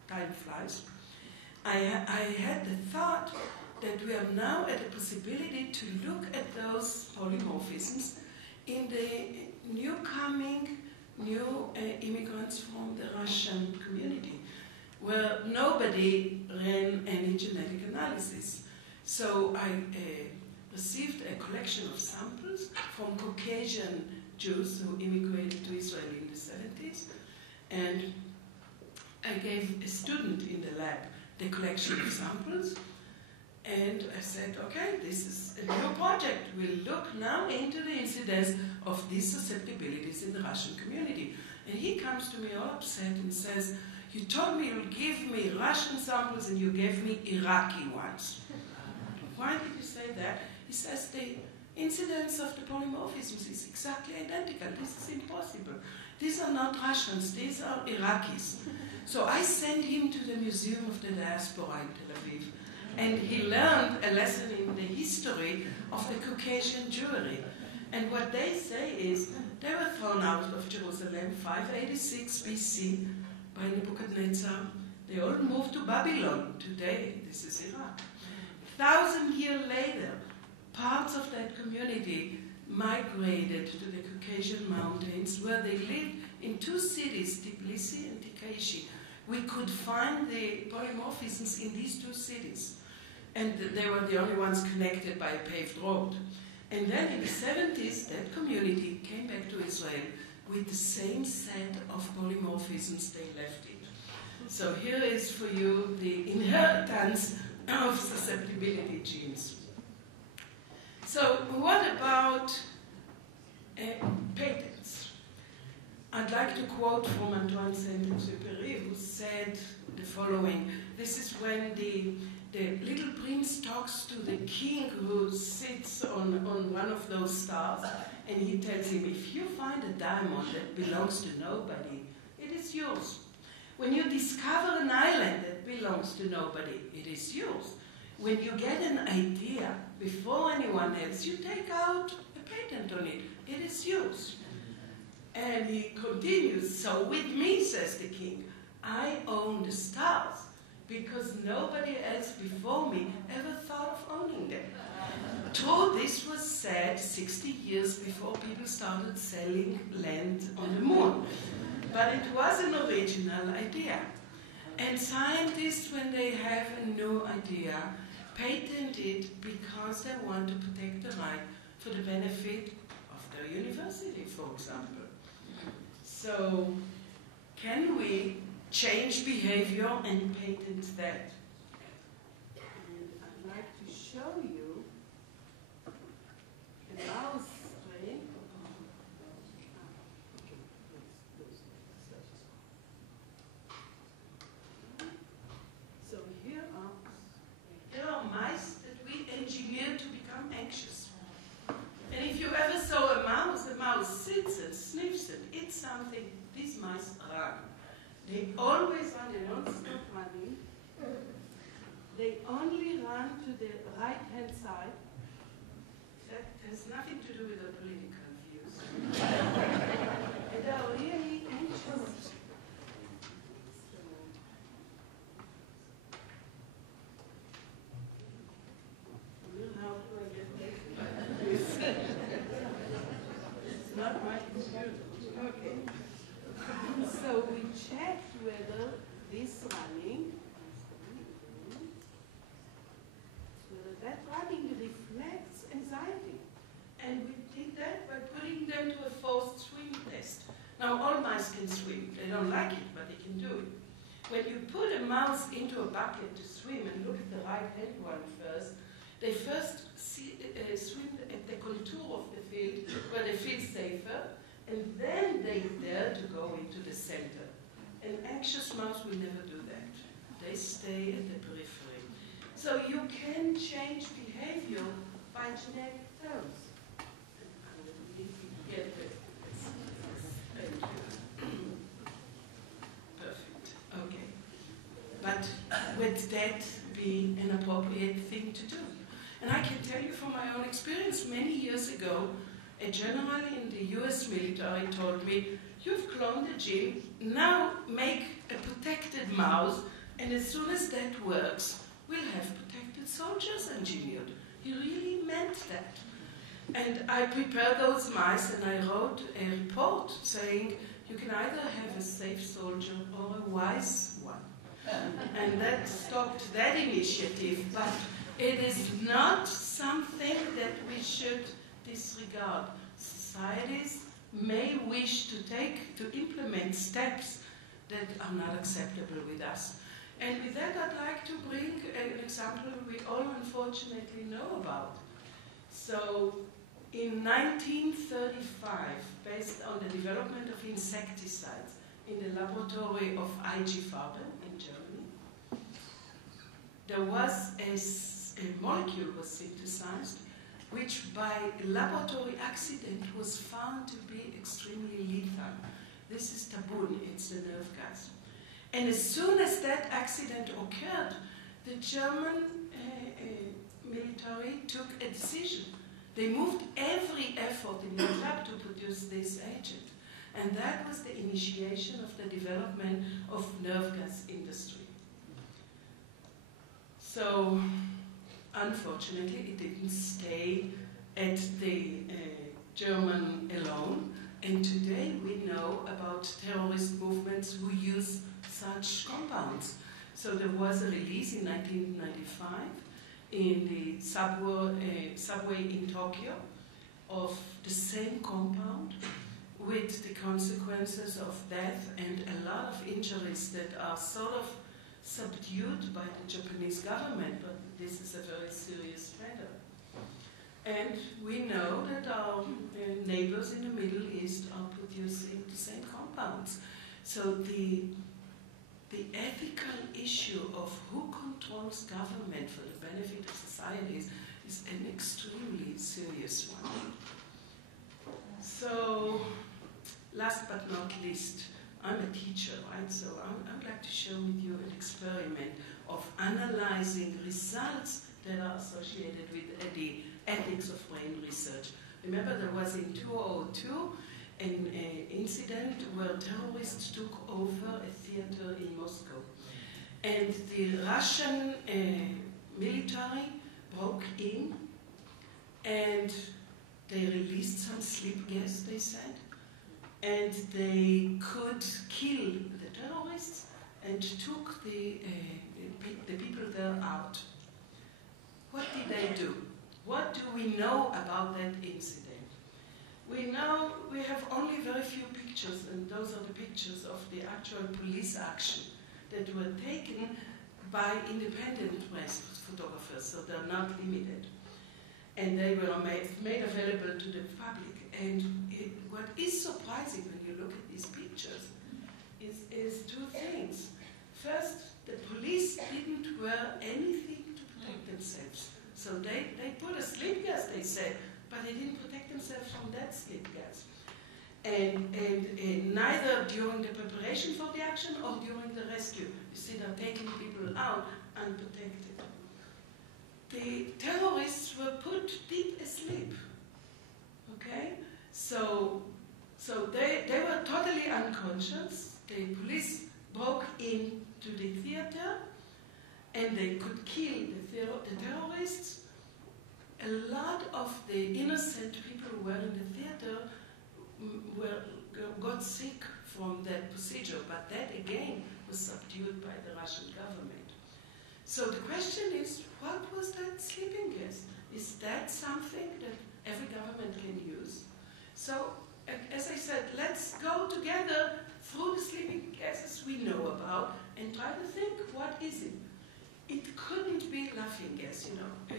time flies, I had the thought that we are now at the possibility to look at those polymorphisms in the new immigrants from the Russian community, where nobody ran any genetic analysis. So I received a collection of samples from Caucasian Jews who immigrated to Israel in the 70s, and I gave a student in the lab the collection of samples, and I said, okay, this is a new project. We'll look now into the incidence of these susceptibilities in the Russian community. And he comes to me all upset and says, you told me you'll give me Russian samples and you gave me Iraqi ones. Why did you say that? He says the incidence of the polymorphisms is exactly identical. This is impossible. These are not Russians, these are Iraqis. So I sent him to the Museum of the Diaspora in Tel Aviv, and he learned a lesson in the history of the Caucasian Jewry. And what they say is, they were thrown out of Jerusalem 586 BC by Nebuchadnezzar. They all moved to Babylon. Today, this is Iraq. 1,000 years later, parts of that community migrated to the Caucasian mountains, where they lived in 2 cities, Tbilisi and Tikaishi. We could find the polymorphisms in these 2 cities. And they were the only ones connected by a paved road. And then in the 70s, that community came back to Israel with the same set of polymorphisms they left it. So here is for you the inheritance of susceptibility genes. So what about patents? I'd like to quote from Antoine Saint-Exupéry, who said the following. This is when the little prince talks to the king who sits on one of those stars, and he tells him, if you find a diamond that belongs to nobody, it is yours. When you discover an island that belongs to nobody, it is yours. When you get an idea before anyone else, you take out a patent on it. It is yours. And he continues, so with me, says the king, I own the stars because nobody else before me ever thought of owning them. True, this was said 60 years before people started selling land on the moon. But it was an original idea. And scientists, when they have a new idea, patent it because they want to protect the right for the benefit of their university, for example. So, can we change behavior and patent that? And I'd like to show you a mouse brain. So here are mice that we engineered to become anxious. And if you ever saw a mouse sits and sniffs and eats something, these mice run. They always run, they don't stop running. They only run to the right-hand side. That has nothing to do with the political views. And they are really anxious. How do I get this? It's not my computer. Okay. So we checked whether this running, whether that running reflects anxiety. And we did that by putting them to a forced swim test. Now all mice can swim. They don't like it, but they can do it. When you put a mouse into a bucket to swim, and look at the right-hand one first, they first swim at the contour of the field where they feel safer, and then they dare to go into the center. An anxious mouse will never do that. They stay at the periphery. So you can change behavior by genetic terms. Perfect. Okay. But would that be an appropriate thing to do? And I can tell you from my own experience, many years ago, a general in the US military told me, you've cloned a gene, now make a protected mouse, and as soon as that works, we'll have protected soldiers engineered. He really meant that. And I prepared those mice and I wrote a report saying, you can either have a safe soldier or a wise one. And that stopped that initiative, but it is not something that we should disregard. Societies may wish to implement steps that are not acceptable with us. And with that, I'd like to bring an example we all unfortunately know about. So, in 1935, based on the development of insecticides in the laboratory of I.G. Farben in Germany, there was a molecule was synthesized which by laboratory accident was found to be extremely lethal. This is tabun, it's the nerve gas. And as soon as that accident occurred, the German military took a decision. They moved every effort in the lab to produce this agent. And that was the initiation of the development of nerve gas industry. So, unfortunately, it didn't stay at the German alone. And today we know about terrorist movements who use such compounds. So there was a release in 1995 in the subway in Tokyo of the same compound, with the consequences of death and a lot of injuries that are sort of subdued by the Japanese government, but this is a very serious matter. And we know that our neighbors in the Middle East are producing the same compounds. So the ethical issue of who controls government for the benefit of societies is an extremely serious one. So, last but not least, I'm a teacher, right? So I'd like to share with you an experiment of analyzing results that are associated with the ethics of brain research. Remember, there was in 2002 an incident where terrorists took over a theater in Moscow. And the Russian military broke in and they released some sleep gas, they said, and they could kill the terrorists and took the people there out. What did they do? What do we know about that incident? We know we have only very few pictures, and those are the pictures of the actual police action that were taken by independent press photographers, so they're not limited. And they were made available to the public. And what is surprising when you look at these pictures is two things. First, the police didn't wear anything to protect themselves. So they put a sleep gas, they said, but they didn't protect themselves from that sleep gas. And neither during the preparation for the action or during the rescue. You see, they're taking people out unprotected. The terrorists were put deep asleep. Okay? So they were totally unconscious. The police broke into the theater and they could kill the terrorists. A lot of the innocent people who were in the theater got sick from that procedure, but that again was subdued by the Russian government. So the question is, what was that sleeping gas? Is that something that every government can use? So, as I said, let's go together through the sleeping gases we know about and try to think, what is it? It couldn't be laughing gas, you know.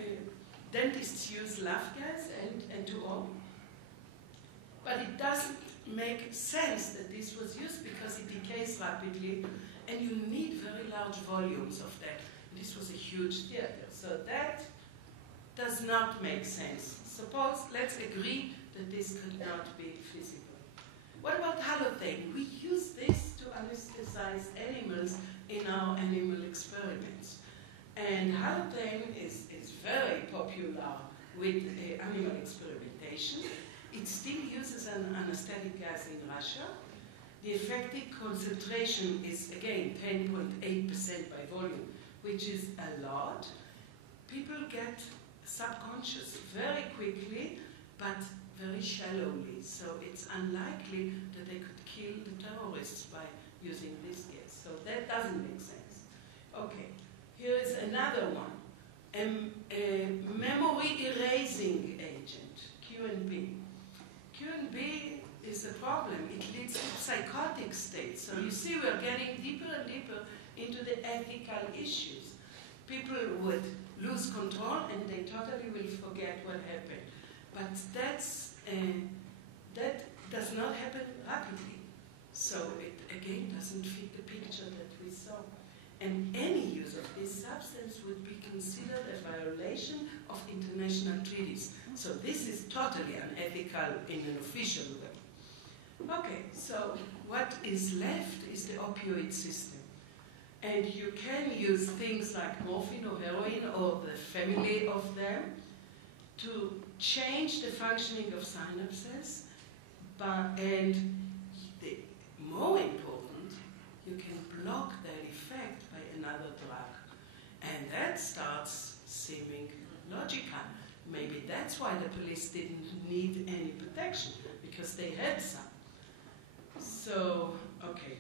Dentists use laugh gas and to all. But it doesn't make sense that this was used because it decays rapidly and you need very large volumes of that. This was a huge theater, so that does not make sense. Suppose, let's agree that this could not be feasible. What about halothane? We use this to anesthetize animals in our animal experiments. And halothane is very popular with animal experimentation. It still uses an anesthetic gas in Russia. The effective concentration is, again, 10.8% by volume, which is a lot. People get subconscious very quickly, but very shallowly. So it's unlikely that they could kill the terrorists by using this gas. So that doesn't make sense. Okay, here is another one. A memory erasing agent, QNB. QNB is a problem. It leads to psychotic states. So you see we're getting deeper and deeper into the ethical issues. People would lose control and they totally will forget what happened. But that does not happen rapidly. So it, again, doesn't fit the picture that we saw. And any use of this substance would be considered a violation of international treaties. So this is totally unethical in an official way. Okay, so what is left is the opioid system. And you can use things like morphine or heroin or the family of them to change the functioning of synapses, and more important, you can block that effect by another drug. And that starts seeming logical. Maybe that's why the police didn't need any protection, because they had some. So, okay.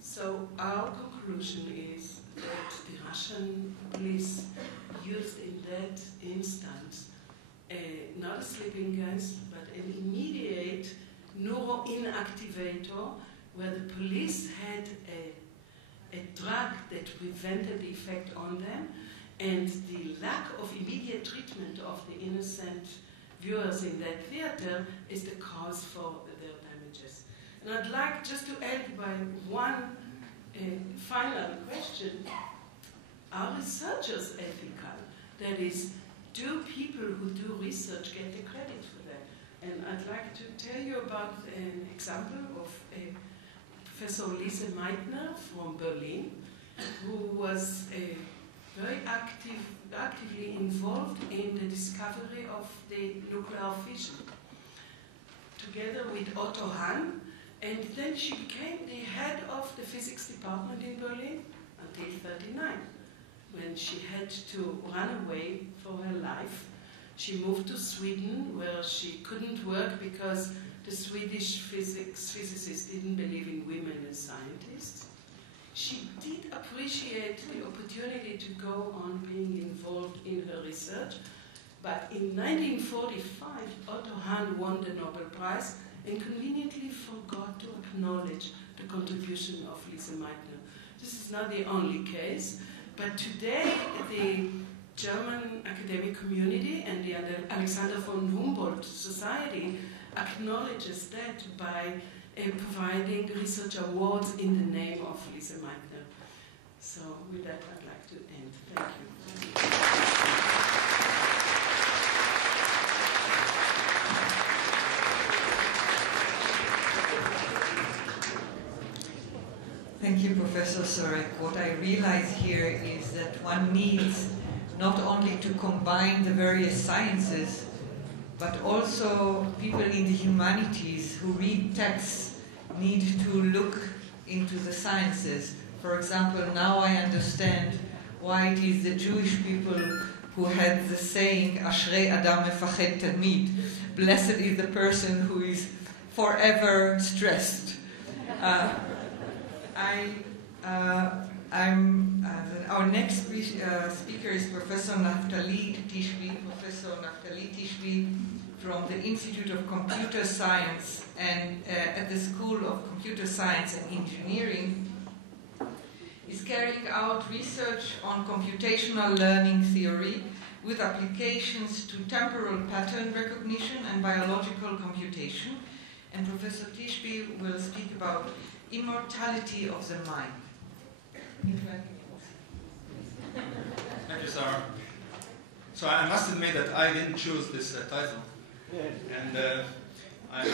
So our conclusion is that the Russian police used in that instance not a sleeping gas, but an immediate neuroinactivator, where the police had a drug that prevented the effect on them, and the lack of immediate treatment of the innocent viewers in that theater is the cause for their damages. And I'd like just to end by one final question. Are researchers ethical? That is, do people who do research get the credit for that? And I'd like to tell you about an example of Professor Lise Meitner from Berlin, who was very actively involved in the discovery of the nuclear fission, together with Otto Hahn, and then she became the head of the physics department in Berlin until 1939, when she had to run away for her life. She moved to Sweden, where she couldn't work because the Swedish physicists didn't believe in women as scientists. She did appreciate the opportunity to go on being involved in her research, but in 1945, Otto Hahn won the Nobel Prize and conveniently forgot to acknowledge the contribution of Lise Meitner. This is not the only case, but today the German academic community and the Alexander von Humboldt Society acknowledges that by providing research awards in the name of Lise Meitner. So with that, I'd like to end. Thank you. Thank you, Professor Sorek. What I realize here is that one needs not only to combine the various sciences, but also people in the humanities who read texts need to look into the sciences. For example, now I understand why it is the Jewish people who had the saying, Ashrei Adam mefached tamid, blessed is the person who is forever stressed. Our next speaker is Professor Naftali Tishby. Professor Naftali Tishby from the Institute of Computer Science and at the School of Computer Science and Engineering is carrying out research on computational learning theory with applications to temporal pattern recognition and biological computation. And Professor Tishby will speak about immortality of the mind. Thank you, Sarah. So I must admit that I didn't choose this title. And I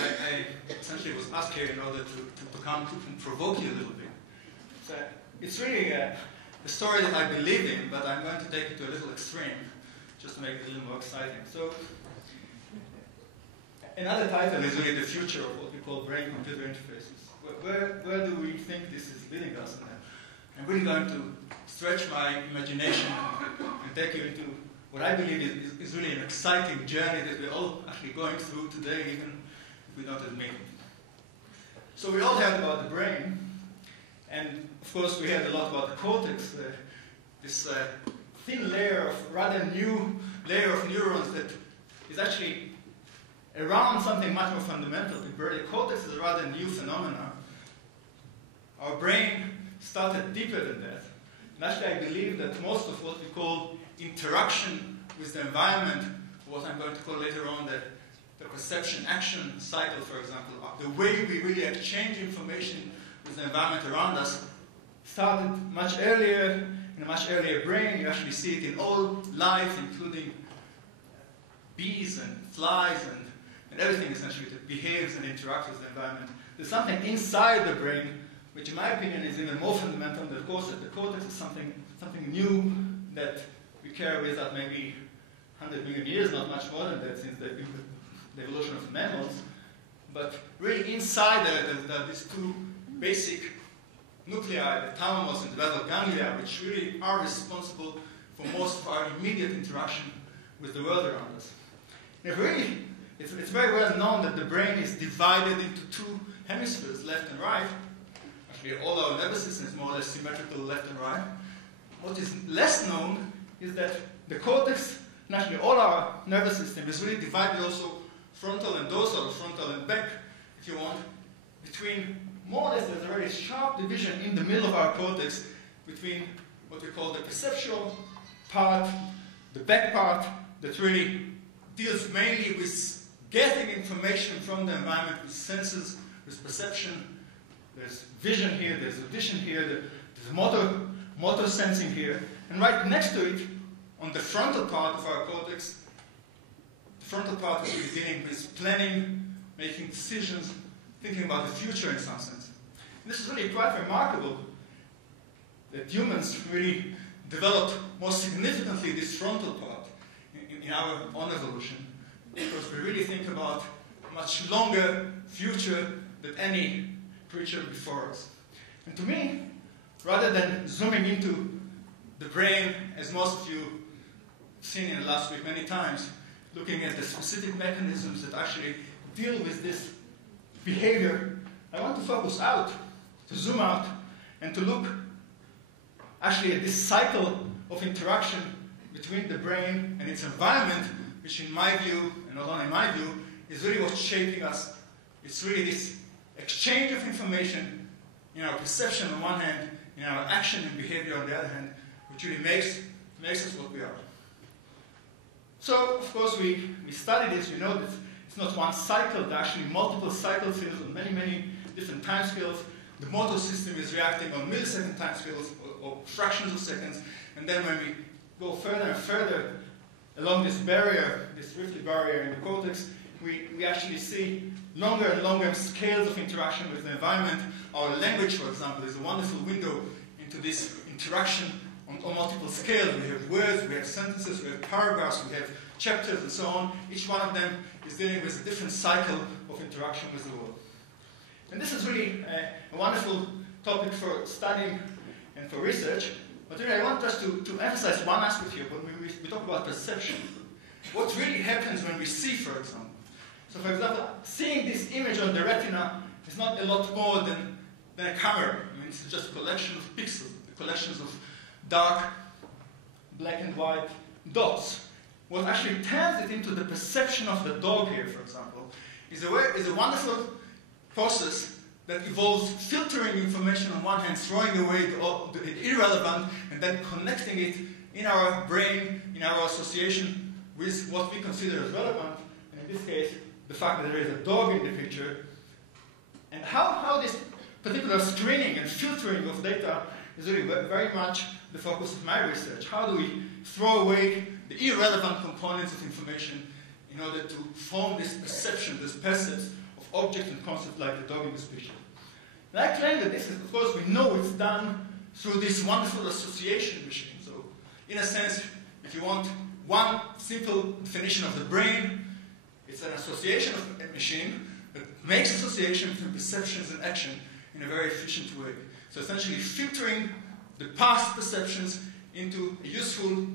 essentially was asked here in order to come and provoke you a little bit. So it's really a story that I believe in, but I'm going to take it to a little extreme, just to make it a little more exciting. So another title is really the future of what we call brain-computer interfaces. Where do we think this is leading us? And I'm really going to stretch my imagination and take you into what I believe is really an exciting journey that we're all actually going through today, even if we don't admit it. So we all heard about the brain, and of course we heard a lot about the cortex, this thin layer of rather new layer of neurons that is actually around something much more fundamental. The cortex is a rather new phenomenon. Our brain started deeper than that. And actually I believe that most of what we call interaction with the environment, what I'm going to call later on the perception-action cycle, for example, the way we really exchange information with the environment around us, started much earlier, in a much earlier brain. You actually see it in all life, including bees and flies and everything essentially that behaves and interacts with the environment. There's something inside the brain which in my opinion is even more fundamental than the cortex. The cortex is something new that we carry with us maybe 100 million years, not much more than that since the evolution of mammals. But really inside there are these two basic nuclei, the thalamus and the basal ganglia, which really are responsible for most of our immediate interaction with the world around us. And really, it's very well known that the brain is divided into two hemispheres, left and right. Actually, all our nervous system is more or less symmetrical left and right. What is less known is that the cortex, and actually all our nervous system, is really divided also frontal and dorsal, frontal and back. if you want, between more or less there's a very sharp division in the middle of our cortex between what we call the perceptual part, the back part that really deals mainly with getting information from the environment, with senses, with perception. There's vision here, there's audition here, there's motor sensing here. And right next to it, on the frontal part of our cortex, the frontal part is beginning with planning, making decisions, thinking about the future in some sense. And this is really quite remarkable that humans really developed more significantly this frontal part in our own evolution, because we really think about a much longer future than any creature before us. And to me, rather than zooming into the brain, as most of you have seen in the last week many times, looking at the specific mechanisms that actually deal with this behavior, I want to focus out, to zoom out, and to look actually at this cycle of interaction between the brain and its environment, which in my view, and not only in my view, is really what's shaping us. It's really this exchange of information in our perception on one hand, in our action and behavior on the other hand, which really makes us what we are. So, of course, we study this. We know that it's not one cycle, there are actually multiple cycles here on many, many different time scales. The motor system is reacting on millisecond time scales or fractions of seconds. And then when we go further and further along this barrier, this riftly barrier in the cortex, we actually see longer and longer scales of interaction with the environment. Our language, for example, is a wonderful window into this interaction on multiple scales. We have words, we have sentences, we have paragraphs, we have chapters, and so on. Each one of them is dealing with a different cycle of interaction with the world. And this is really a wonderful topic for studying and for research. But really, I want us to emphasize one aspect here when we talk about perception. What really happens when we see, for example. So, for example, seeing this image on the retina is not a lot more than a camera. I mean, it's just a collection of pixels, collections of dark, black and white dots. What actually turns it into the perception of the dog here, for example, is a wonderful process that involves filtering information on one hand, throwing away the irrelevant, and then connecting it in our brain, in our association with what we consider as relevant, and in this case, the fact that there is a dog in the picture, and how this particular screening and filtering of data is really very much the focus of my research. How do we throw away the irrelevant components of information in order to form this perception, this percepts of objects and concepts like the dog in this picture? And I claim that this is, of course, we know it's done through this wonderful association machine. So, in a sense, if you want one simple definition of the brain, it's an association machine that makes association between perceptions and action in a very efficient way. So essentially filtering the past perceptions into a useful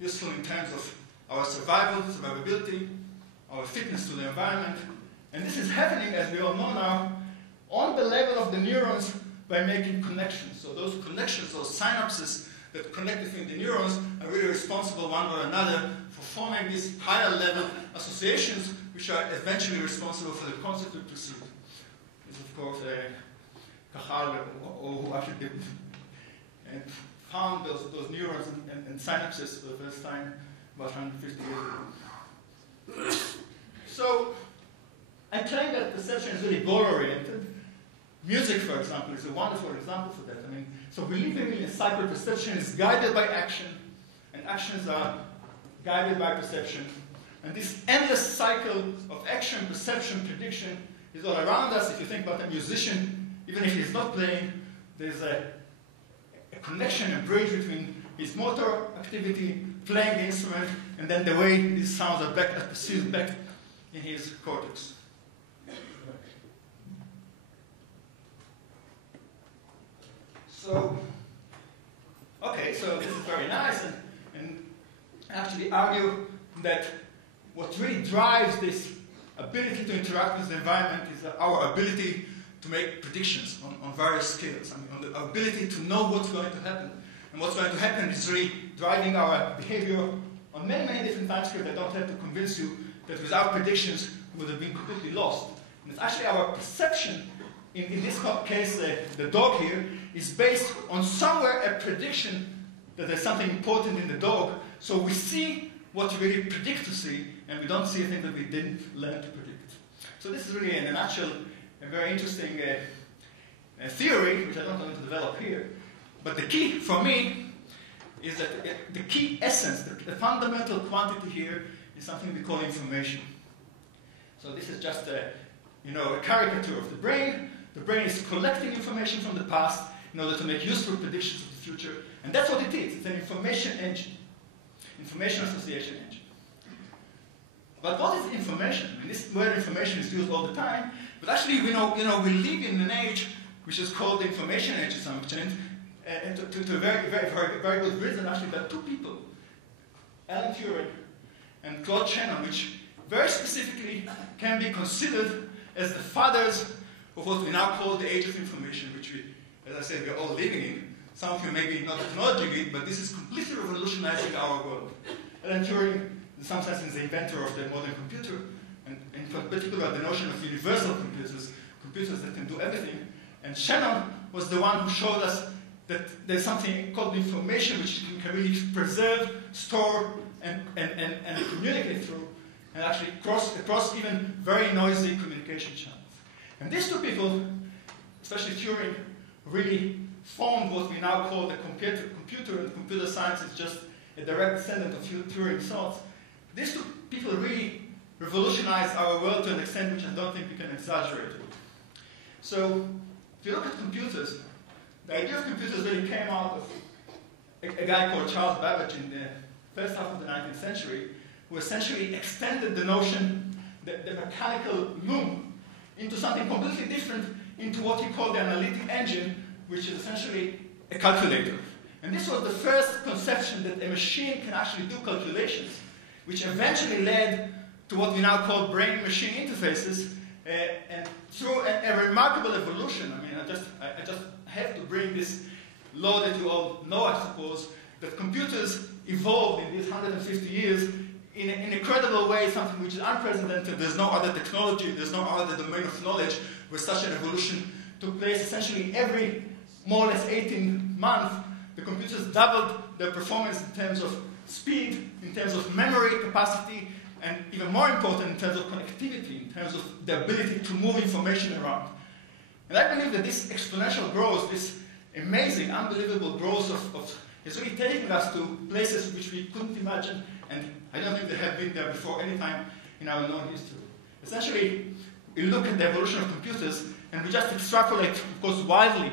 in terms of our survivability, our fitness to the environment. And this is happening, as we all know now, on the level of the neurons by making connections. So those connections, those synapses that connect between the neurons are really responsible one or another for forming these higher level associations which are eventually responsible for the concept we perceive. This is, of course, Cajal, who actually did and found those neurons and synapses for the first time about 150 years ago. So, I claim that perception is really goal-oriented. Music, for example, is a wonderful example for that. I mean, so believing in a cycle, perception is guided by action, and actions are guided by perception. And this endless cycle of action, perception, prediction is all around us. If you think about a musician, even if he's not playing, there's a connection, a bridge between his motor activity, playing the instrument, and then the way these sounds are perceived back in his cortex. So, okay, so this is very nice, and actually argue that what really drives this ability to interact with the environment is our ability to make predictions on various scales. I mean, on the ability to know what's going to happen. And what's going to happen is really driving our behavior on many, many different time scales. I don't have to convince you that without predictions, we would have been completely lost And it's actually our perception, in this case, the dog here, is based on somewhere a prediction that there's something important in the dog. So we see what we really predict to see, and we don't see anything that we didn't learn to predict. So this is really, in a nutshell, a very interesting theory, which I don't want to develop here. But the key for me is that the key essence, the fundamental quantity here, is something we call information. So this is just a caricature of the brain. The brain is collecting information from the past in order to make useful predictions of the future. And that's what it is. It's an information engine. Information association engine. But what is information? I mean, this word information is used all the time. But actually, we live in an age which is called the information age to some extent, and to a very, very, very, very good reason. Actually, there are two people, Alan Turing and Claude Shannon, which very specifically can be considered as the fathers of what we now call the age of information, which we, as I said, we're all living in. Some of you maybe not acknowledging it, but this is completely revolutionizing our world. Alan Turing, in some sense, is the inventor of the modern computer, and in particular the notion of universal computers, computers that can do everything. And Shannon was the one who showed us that there's something called information which you can really preserve, store, and communicate through, and actually across even very noisy communication channels. And these two people, especially Turing, really formed what we now call the computer, and computer science is just a direct descendant of Turing's thoughts. These two people really revolutionized our world to an extent which I don't think we can exaggerate it. So, if you look at computers, the idea of computers really came out of a guy called Charles Babbage in the first half of the 19th century, who essentially extended the notion, the mechanical loom, into something completely different, into what he called the analytic engine, which is essentially a calculator. And this was the first conception that a machine can actually do calculations, which eventually led to what we now call brain-machine interfaces, and through a remarkable evolution. I mean, I just have to bring this law that you all know, I suppose, that computers evolved in these 150 years in an incredible way, something which is unprecedented. There's no other technology, there's no other domain of knowledge where such an evolution took place. Essentially, every more or less 18 months, the computers doubled their performance in terms of speed, in terms of memory capacity, and even more important, in terms of connectivity, in terms of the ability to move information around. And I believe that this exponential growth, this amazing, unbelievable growth is really taking us to places which we couldn't imagine, and I don't think they have been there before any time in our known history. Essentially, we look at the evolution of computers, and we just extrapolate, of course, widely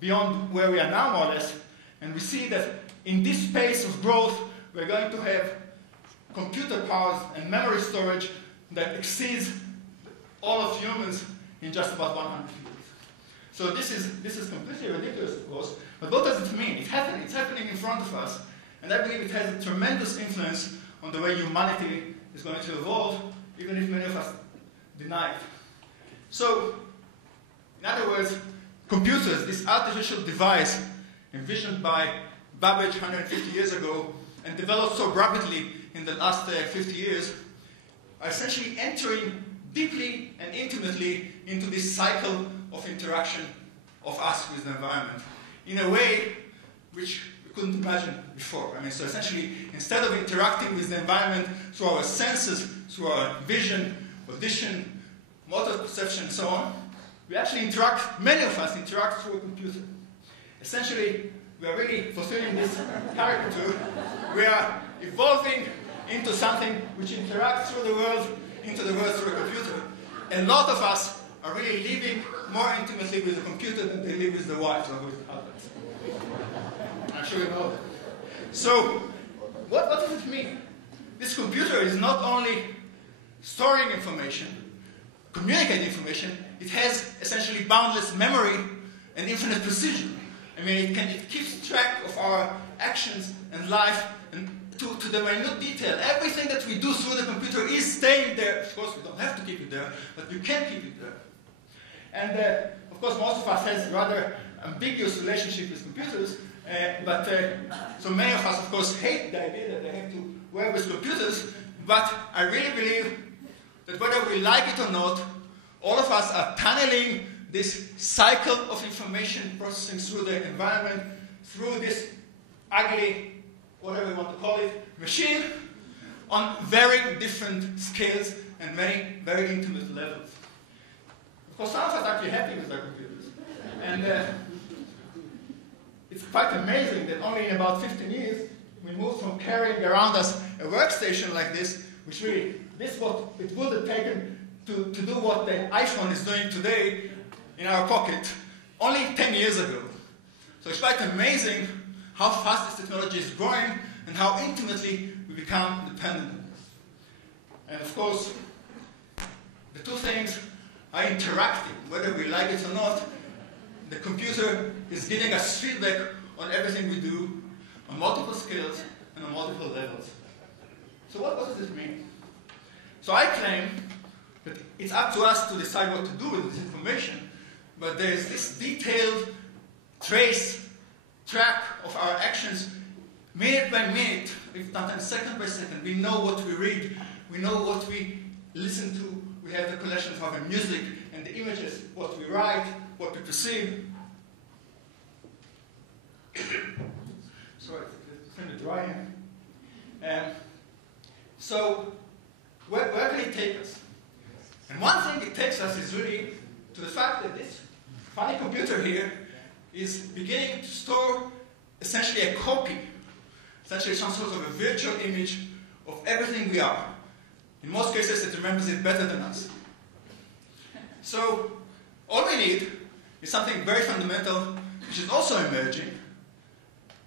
beyond where we are now, more or less, and we see that in this space of growth, we're going to have computer powers and memory storage that exceeds all of humans in just about 100 years. So this is completely ridiculous, of course, but what does it mean? It's happening in front of us, and I believe it has a tremendous influence on the way humanity is going to evolve, even if many of us deny it. So, in other words, computers, this artificial device envisioned by Babbage 150 years ago and developed so rapidly in the last 50 years, are essentially entering deeply and intimately into this cycle of interaction of us with the environment in a way which we couldn't imagine before. I mean, so essentially, instead of interacting with the environment through our senses, through our vision, audition, motor perception, and so on, we actually many of us interact through a computer. Essentially, we are really fulfilling this caricature. We are evolving into something which interacts through the world, into the world through a computer. A lot of us are really living more intimately with the computer than they live with the wives or with the husbands. I'm sure you know that. So, what does it mean? This computer is not only storing information, communicating information, it has essentially boundless memory and infinite precision. I mean, it keeps track of our actions and life, and to the minute detail. Everything that we do through the computer is staying there. Of course, we don't have to keep it there, but we can keep it there. And of course, most of us has rather ambiguous relationship with computers, so many of us, of course, hate the idea that they have to work with computers, but I really believe that whether we like it or not, all of us are tunneling this cycle of information processing through the environment, through this ugly, whatever you want to call it, machine, on very different scales and many very intimate levels. Of course, some of us are actually happy with our computers. And it's quite amazing that only in about 15 years, we moved from carrying around us a workstation like this, which really, this what it would have taken to do what the iPhone is doing today in our pocket, only 10 years ago. So it's quite amazing how fast this technology is growing and how intimately we become dependent on this. And of course, the two things are interacting, whether we like it or not. The computer is giving us feedback on everything we do, on multiple scales and on multiple levels. So what does this mean? So I claim that it's up to us to decide what to do with this information, but there's this detailed track of our actions, minute by minute, if not second by second. We know what we read, we know what we listen to, we have the collection of our music and the images, what we write, what we perceive. Sorry, it's kind of dry here. So, where can it take us? And one thing it takes us is really to the fact that this funny computer here is beginning to store essentially a copy, essentially some sort of a virtual image of everything we are. In most cases, it remembers it better than us. So, all we need is something very fundamental, which is also emerging,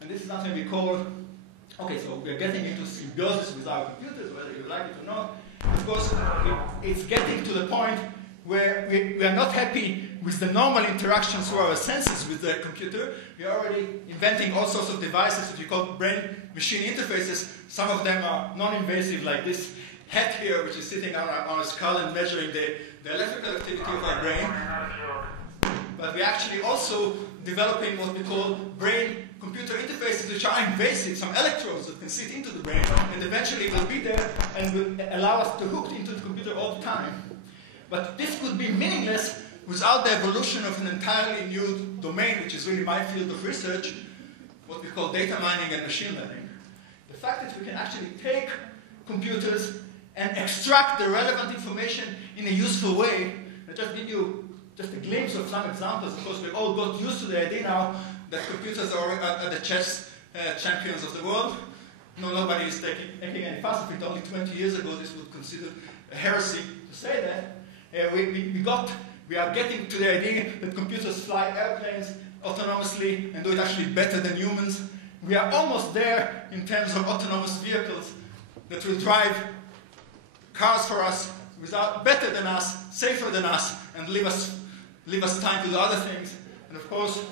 and this is something we call, okay, so we're getting into symbiosis with our computers, whether you like it or not. Of course, it's getting to the point where we are not happy with the normal interaction through our senses with the computer. We are already inventing all sorts of devices that we call brain-machine interfaces. Some of them are non-invasive, like this hat here, which is sitting on our skull and measuring the electrical activity of our brain. But we're actually also developing what we call brain-computer interfaces, which are invasive, some electrodes that can sit into the brain, and eventually will be there and will allow us to hook into the computer all the time. But this could be meaningless without the evolution of an entirely new domain, which is really my field of research, what we call data mining and machine learning. The fact that we can actually take computers and extract the relevant information in a useful way. I'll just give you just a glimpse of some examples. Of course, we all got used to the idea now that computers are the chess champions of the world. No, nobody is taking any fuss of it. Only 20 years ago, this would consider a heresy to say that. We are getting to the idea that computers fly airplanes autonomously and do it actually better than humans. We are almost there in terms of autonomous vehicles that will drive cars for us better than us, safer than us, and leave us time to do other things. And of course,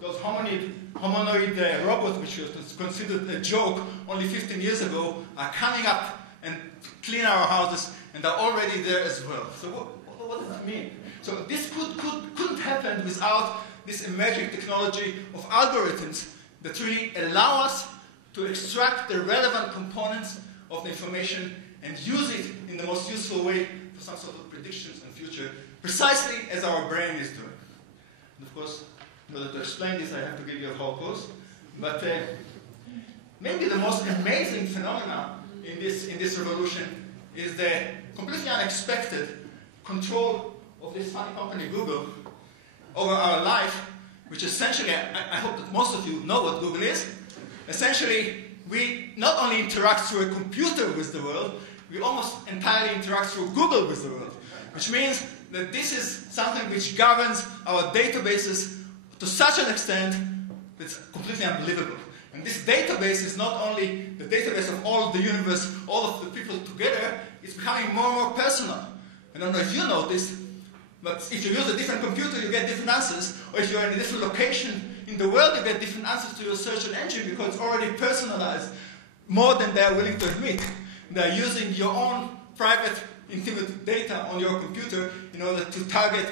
those humanoid robots, which was considered a joke only 15 years ago, are coming up and clean our houses, and are already there as well. So what does that mean? So this couldn't happen without this emerging technology of algorithms that really allow us to extract the relevant components of the information and use it in the most useful way for some sort of predictions and future, precisely as our brain is doing. And of course, in order to explain this, I have to give you a whole course. But maybe the most amazing phenomenon in this revolution is the completely unexpected control of this funny company, Google, over our life, which essentially, I hope that most of you know what Google is. Essentially, we not only interact through a computer with the world, we almost entirely interact through Google with the world, which means that this is something which governs our databases to such an extent that it's completely unbelievable. And this database is not only the database of all the universe, all of the people together, it's becoming more and more personal. I don't know if you know this, but if you use a different computer, you get different answers. Or if you're in a different location in the world, you get different answers to your search engine because it's already personalized more than they're willing to admit. They're using your own private, intimate data on your computer in order to target,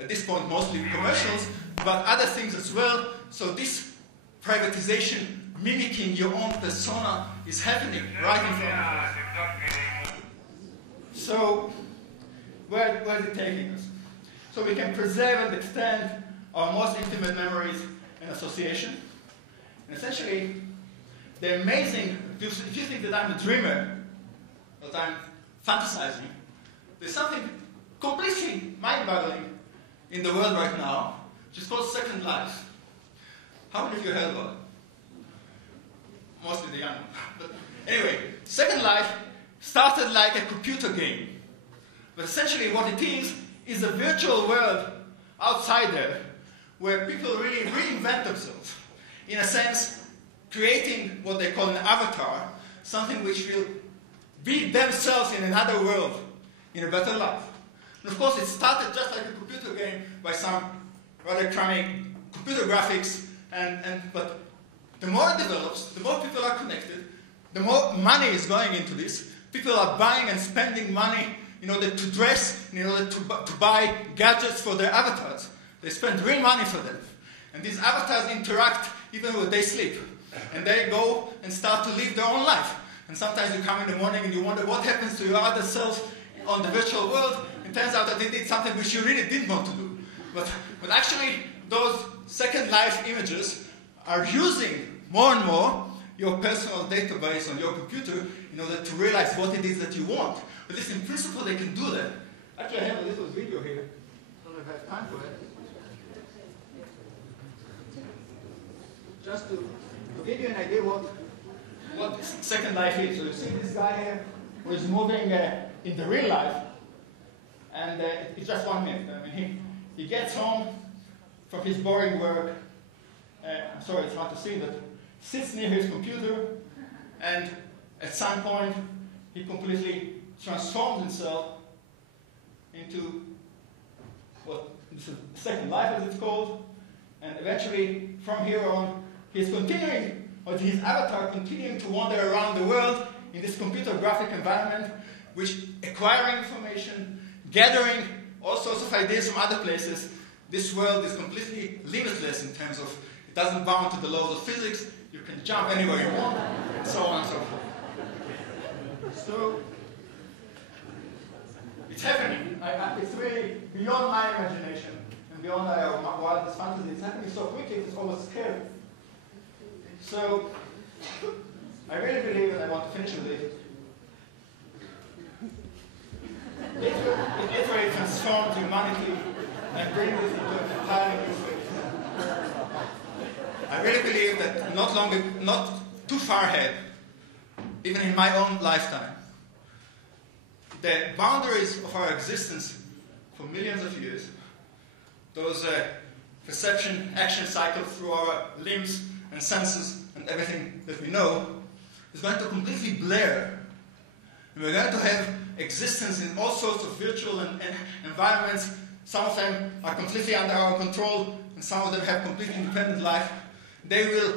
at this point, mostly commercials, but other things as well. So this privatization, mimicking your own persona, is happening right in front of us. So where is it taking us? So we can preserve and extend our most intimate memories and association. And essentially, the amazing, if you think that I'm a dreamer, that I'm fantasizing, there's something completely mind-boggling in the world right now, which is called Second Life. How many of you heard about it? Mostly the young. But anyway, Second Life started like a computer game. But essentially what it is a virtual world outside there where people really reinvent themselves. In a sense, creating what they call an avatar, something which will be themselves in another world, in a better life. And of course it started just like a computer game by some rather crummy computer graphics, but the more it develops, the more people are connected, the more money is going into this. People are buying and spending money in order to dress, in order to buy gadgets for their avatars. They spend real money for them. And these avatars interact even when they sleep. And they go and start to live their own life. And sometimes you come in the morning and you wonder what happens to your other self on the virtual world. It turns out that they did something which you really didn't want to do. But actually, those Second Life images are using more and more your personal database on your computer in order to realize what it is that you want. But this, in principle, they can do that. Actually, I have a little video here. I don't know if I have time for it. Just to give you an idea what this Second Life is. So you see this guy here who is moving in the real life, and it's just 1 minute. I mean, he gets home from his boring work. I'm sorry, it's hard to see, but sits near his computer, and at some point, he completely transforms himself into what this is Second Life, as it's called, and eventually, from here on, he's continuing, or his avatar continuing to wander around the world in this computer graphic environment, which acquiring information, gathering all sorts of ideas from other places. This world is completely limitless in terms of it doesn't bound to the laws of physics. You can jump anywhere you want, and so on and so forth. So it's happening. It's really beyond my imagination and beyond my wildest fantasy. It's happening so quickly, it's almost scary. So I really believe, and I want to finish with it, it literally transformed humanity and brings it into an entirely new phase. I really believe that not too far ahead, even in my own lifetime, the boundaries of our existence for millions of years, those perception, action cycles through our limbs and senses and everything that we know, is going to completely blur. And we're going to have existence in all sorts of virtual environments. Some of them are completely under our control, and some of them have completely independent life. They will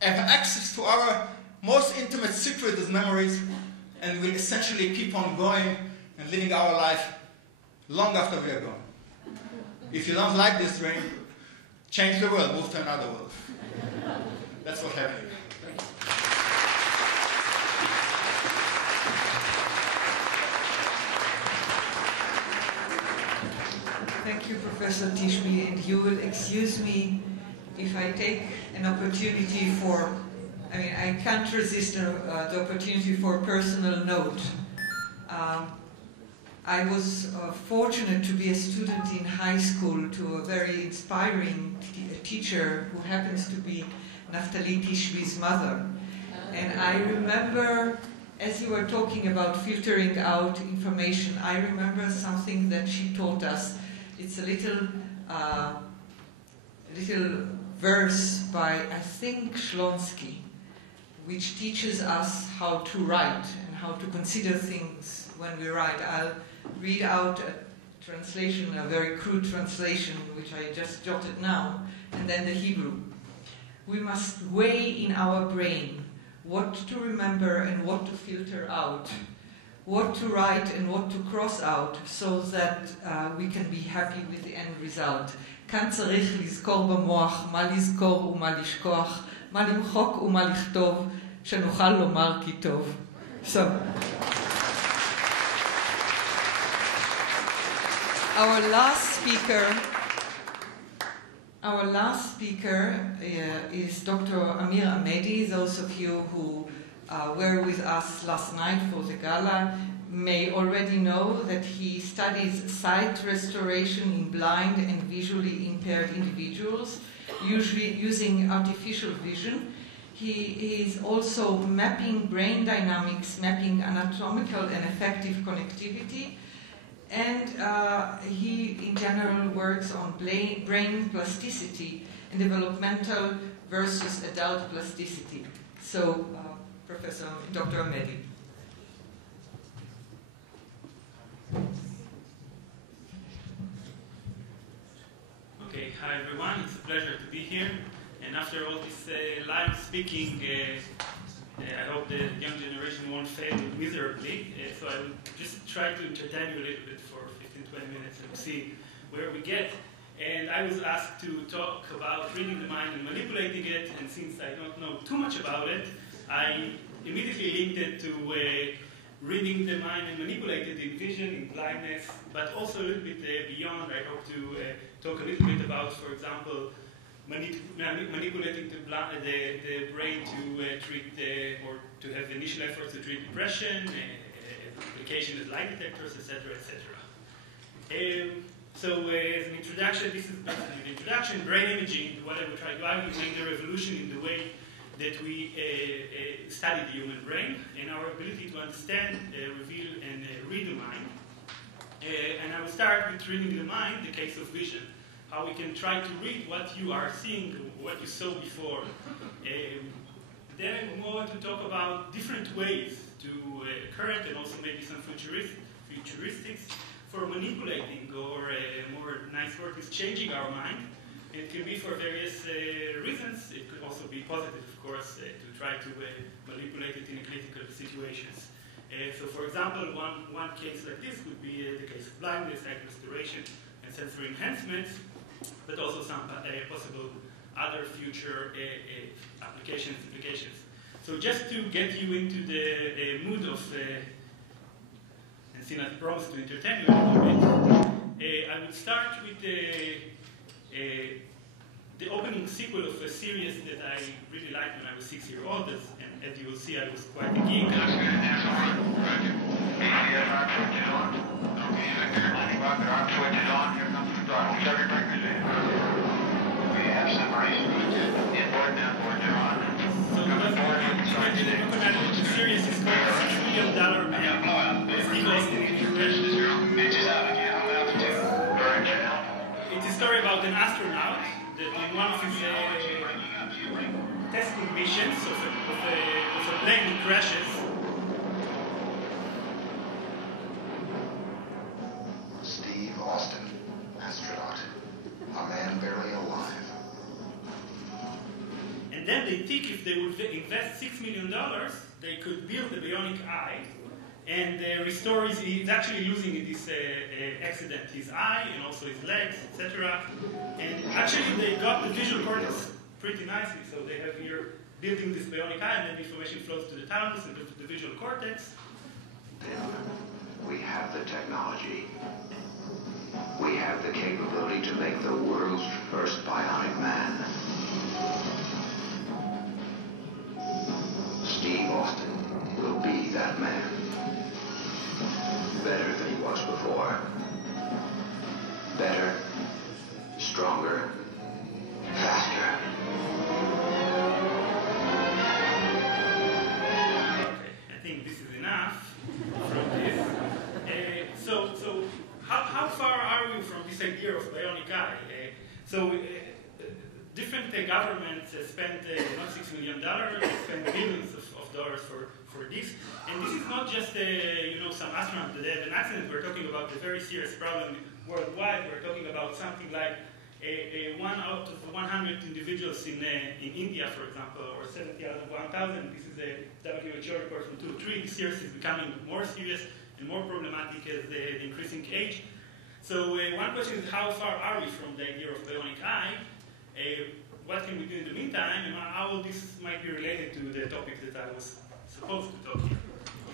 have access to our most intimate secret as memories, and will essentially keep on going and living our life long after we are gone. If you don't like this dream, change the world, move to another world. That's what's happening. Thank you, Professor Tishby, and you will excuse me if I take an opportunity for, I can't resist the opportunity for a personal note. I was fortunate to be a student in high school to a very inspiring teacher who happens to be Naftali Tishby's mother. And I remember, as you were talking about filtering out information, I remember something that she taught us. It's a little verse by, I think, Shlonsky, which teaches us how to write and how to consider things when we write. I'll read out a translation, a very crude translation, which I just jotted now, and then the Hebrew. We must weigh in our brain what to remember and what to filter out, what to write and what to cross out, so that we can be happy with the end result. כאן צריך לזכור במוח מה לזכור ומה לשכוח, מה למחוק ומה לכתוב, שנוכל לומר כי טוב. So, Our last speaker is Dr. Amir Ahmedi. Those of you who were with us last night for the gala may already know that he studies sight restoration in blind and visually impaired individuals, usually using artificial vision. He is also mapping brain dynamics, mapping anatomical and affective connectivity, and he in general works on brain plasticity and developmental versus adult plasticity. So, Professor Dr. Ahmedi. Okay, hi everyone, it's a pleasure to be here. And after all this live speaking, I hope the young generation won't fail miserably. So I will just try to entertain you a little bit for 15-20 minutes and see where we get. And I was asked to talk about reading the mind and manipulating it, and since I don't know too much about it, I immediately linked it to reading the mind and manipulated in vision, in blindness, but also a little bit beyond. I hope to talk a little bit about, for example, manipulating the brain to treat or to have initial efforts to treat depression, application as lie detectors, etc., etc. So as an introduction, this is basically the introduction. Brain imaging, what I will try to argue, is the revolution in the way that we study the human brain and our ability to understand, reveal, and read the mind. And I will start with reading the mind, the case of vision. How we can try to read what you are seeing, what you saw before. Then I move on to talk about different ways to current and also maybe some futuristics for manipulating, or more nice word is changing our mind. It can be for various reasons. It could also be positive, of course, to try to manipulate it in critical situations. So, for example, one case like this would be the case of blindness, sight restoration, and sensory enhancements, but also some possible other future applications. So just to get you into the mood of, and since I promised to entertain you a little bit, I would start with the opening sequel of a series that I really liked when I was 6 years old, and as you will see, I was quite a geek. The series is called $6 Million Man. It's a story about an astronaut that in one of his testing missions of a plane that crashes. Steve Austin, astronaut, a man barely alive. And then they think if they would invest $6 million, they could build a bionic eye and restore he's actually losing in this accident his eye and also his legs, etc. And actually they got the visual cortex pretty nicely. So they have here building this bionic eye, and then the information flows to the thalamus and to the visual cortex. We have the technology. We have the capability to make the world's first bionic man. Steve Austin will be that man. Better than he was before. Better, stronger, faster. Okay, I think this is enough from this. So how far are we from this idea of bionic eye? Different governments spend not $6 million, they spend billions of dollars for this. And this is not just some astronaut that had an accident. We're talking about a very serious problem worldwide. We're talking about something like 1 out of 100 individuals in India, for example, or 70 out of 1,000. This is a WHO report from 2003. This year is becoming more serious and more problematic as the increasing age. So one question is, how far are we from the idea of bionic eye? What can we do in the meantime, and how this might be related to the topic that I was supposed to talk here.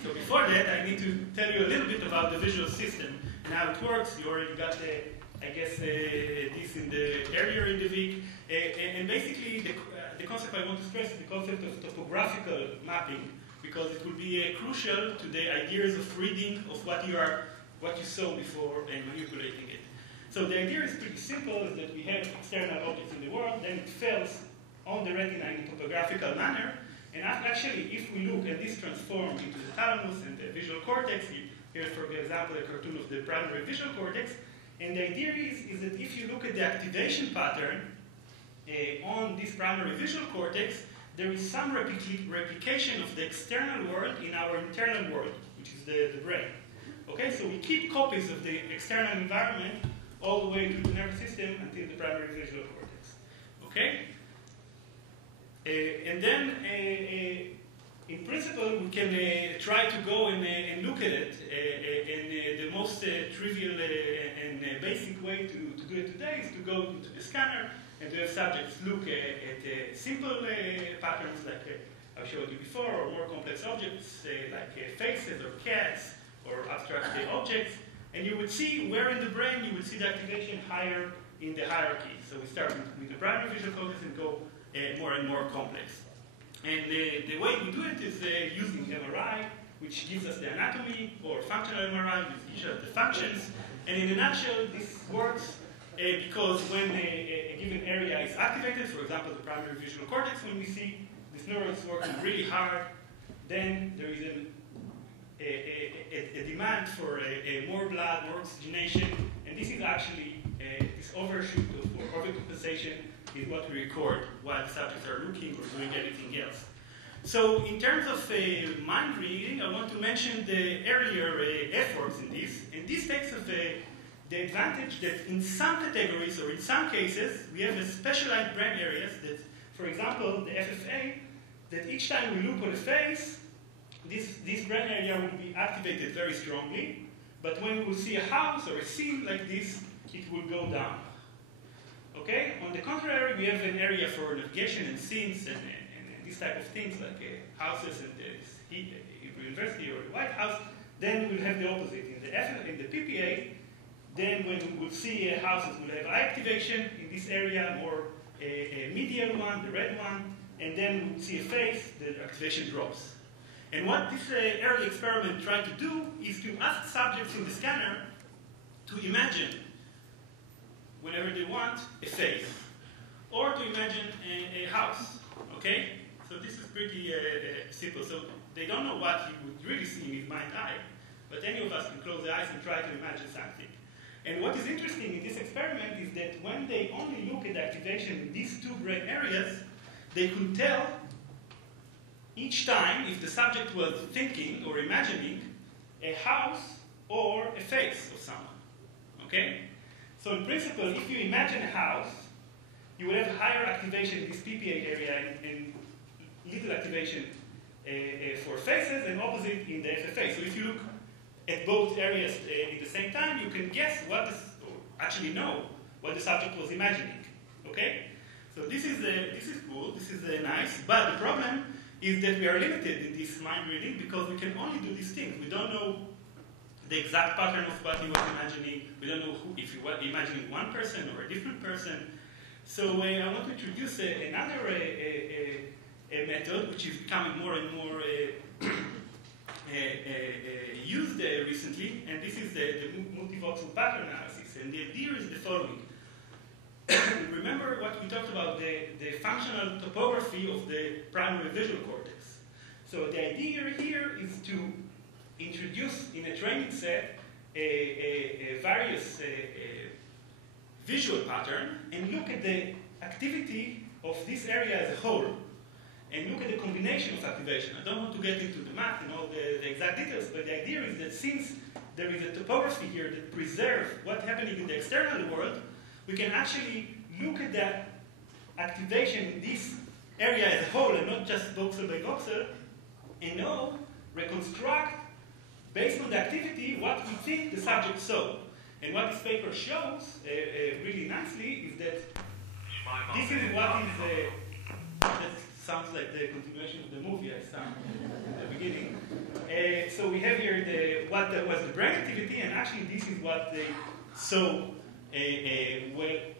So before that, I need to tell you a little bit about the visual system, and how it works. You already got, I guess, this in the earlier in the week. And basically, the concept I want to stress is the concept of topographical mapping, because it will be crucial to the ideas of reading of what you saw before and manipulating it. So the idea is pretty simple: is that we have external objects in the world, then it falls on the retina in a topographical manner. And actually, if we look at this transform into the thalamus and the visual cortex, here's, for example, a cartoon of the primary visual cortex. And the idea is that if you look at the activation pattern on this primary visual cortex, there is some replication of the external world in our internal world, which is the brain. Okay, so we keep copies of the external environment all the way through the nervous system until the primary visual cortex. Okay? And then, in principle, we can try to go and look at it. And the most trivial and basic way to do it today is to go to the scanner and to have subjects look at simple patterns like I showed you before, or more complex objects like faces or cats or abstract objects. And you would see where in the brain you would see the activation higher in the hierarchy. So we start with the primary visual cortex and go more and more complex. And the way we do it is using MRI, which gives us the anatomy, or functional MRI, which gives us the functions. And in a nutshell, this works because when a given area is activated, for example, the primary visual cortex, when we see this neuron is working really hard, then there is a demand for more blood, more oxygenation, and this is actually this overshoot or overcompensation is what we record while the subjects are looking or doing anything else. So in terms of mind reading, I want to mention the earlier efforts in this, and this takes of the advantage that in some categories or in some cases we have specialized brain areas that, for example, the FFA, that each time we look at a face, this brain area will be activated very strongly, but when we will see a house or a scene like this, it will go down. Okay? On the contrary, we have an area for navigation and scenes and these type of things like houses and the Hebrew University or the White House. Then we'll have the opposite. In the PPA, then when we will see houses, we'll have eye activation in this area, more a medial one, the red one, and then we'll see a face, the activation drops. And what this early experiment tried to do is to ask subjects in the scanner to imagine, whenever they want, a face, or to imagine a house, okay? So this is pretty simple. So they don't know what he would really see in his mind's eye, but any of us can close the eyes and try to imagine something. And what is interesting in this experiment is that when they only look at the activation in these two brain areas, they could tell each time if the subject was thinking or imagining a house or a face of someone, okay? So in principle, if you imagine a house, you will have higher activation in this PPA area and little activation for faces and opposite in the FFA. So if you look at both areas at the same time, you can guess or actually know what the subject was imagining, okay? So this is cool, this is nice, but the problem is that we are limited in this mind reading because we can only do these things. We don't know the exact pattern of what he was imagining. We don't know if he was imagining one person or a different person. So I want to introduce another method which is becoming more and more used recently, and this is the multivoxel pattern analysis. And the idea is the following. Remember what we talked about, the functional topography of the primary visual cortex. So the idea here is to introduce in a training set a various visual pattern and look at the activity of this area as a whole and look at the combination of activation. I don't want to get into the math and all the exact details, but the idea is that since there is a topography here that preserves what's happening in the external world, we can actually look at that activation in this area as a whole and not just voxel by voxel, and now reconstruct, based on the activity, what we think the subject saw. And what this paper shows really nicely is that this is what is, that sounds like the continuation of the movie I saw in the beginning. so we have here what was the brain activity, and actually this is what they saw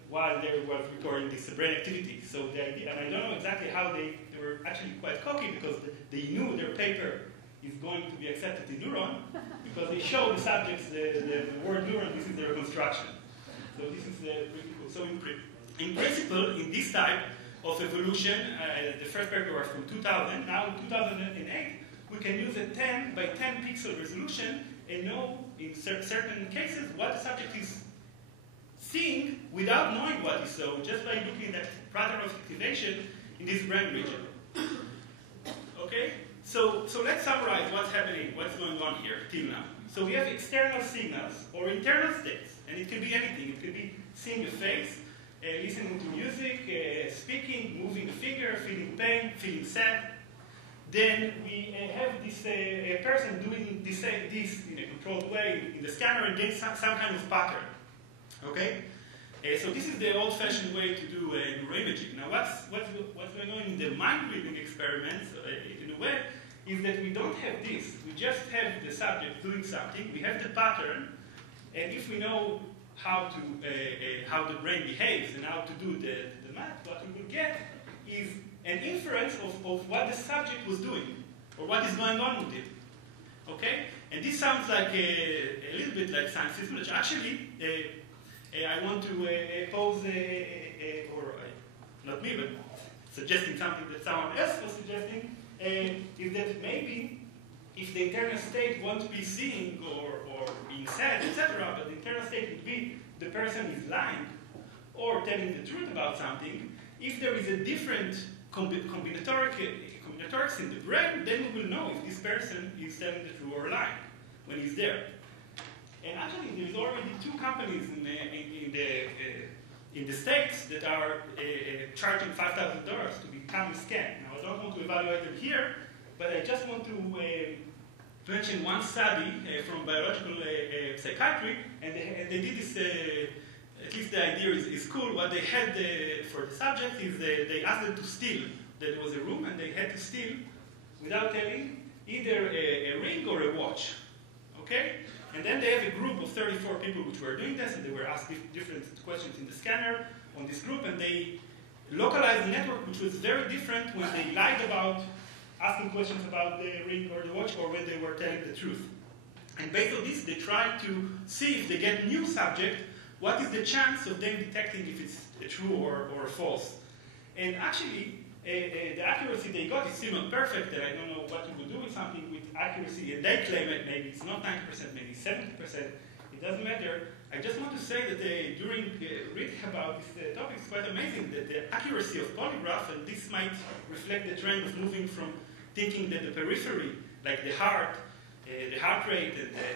while they were recording this brain activity. So the idea, and I don't know exactly how they were actually quite cocky, because they knew their paper is going to be accepted in Neuron, because they show the subjects the word neuron. This is their construction. So this is pretty cool. So in principle, in this type of evolution, the first paper was from 2000. Now 2008, we can use a 10 by 10 pixel resolution and know in certain cases what the subject is seeing without knowing what he saw, just by looking at the pattern of activation in this brain region. Okay? So let's summarize what's happening, what's going on here till now. So we have external signals or internal states, and it can be anything. It could be seeing a face, listening to music, speaking, moving a finger, feeling pain, feeling sad. Then we have this person doing this in a controlled way in the scanner and getting some kind of pattern. Okay? So this is the old-fashioned way to do neuroimaging. Now what's going on in the mind-reading experiments, in a way, is that we don't have this. We just have the subject doing something, we have the pattern, and if we know how the brain behaves and how to do the math, what we will get is an inference of what the subject was doing, or what is going on with it. Okay? And this sounds like a little bit like science fiction. Actually, I want to pose, not me, but suggesting something that someone else was suggesting, is that maybe if the internal state won't be seeing or being sad, etc., but the internal state would be the person is lying or telling the truth about something, if there is a different combinatorics in the brain, then we will know if this person is telling the truth or lying when he's there. And actually, there's already 2 companies in the States that are charging $5,000 to become a scan. Now, I don't want to evaluate them here, but I just want to mention one study from biological psychiatry, and they did this, at least the idea is cool. What they had for the subject is they asked them to steal. There was a room, and they had to steal, without telling, either a ring or a watch. Okay? And then they have a group of 34 people which were doing this, and they were asked different questions in the scanner on this group, and they localized the network, which was very different when they lied about asking questions about the ring or the watch, or when they were telling the truth. And based on this, they tried to see if they get new subject, what is the chance of them detecting if it's true or false. And actually, the accuracy they got is still not perfect, and I don't know what you would do with something with accuracy, and they claim it, maybe it's not 90%, maybe 70%, it doesn't matter. I just want to say that during reading about this topic, it's quite amazing that the accuracy of polygraph, and this might reflect the trend of moving from thinking that the periphery, like the heart rate,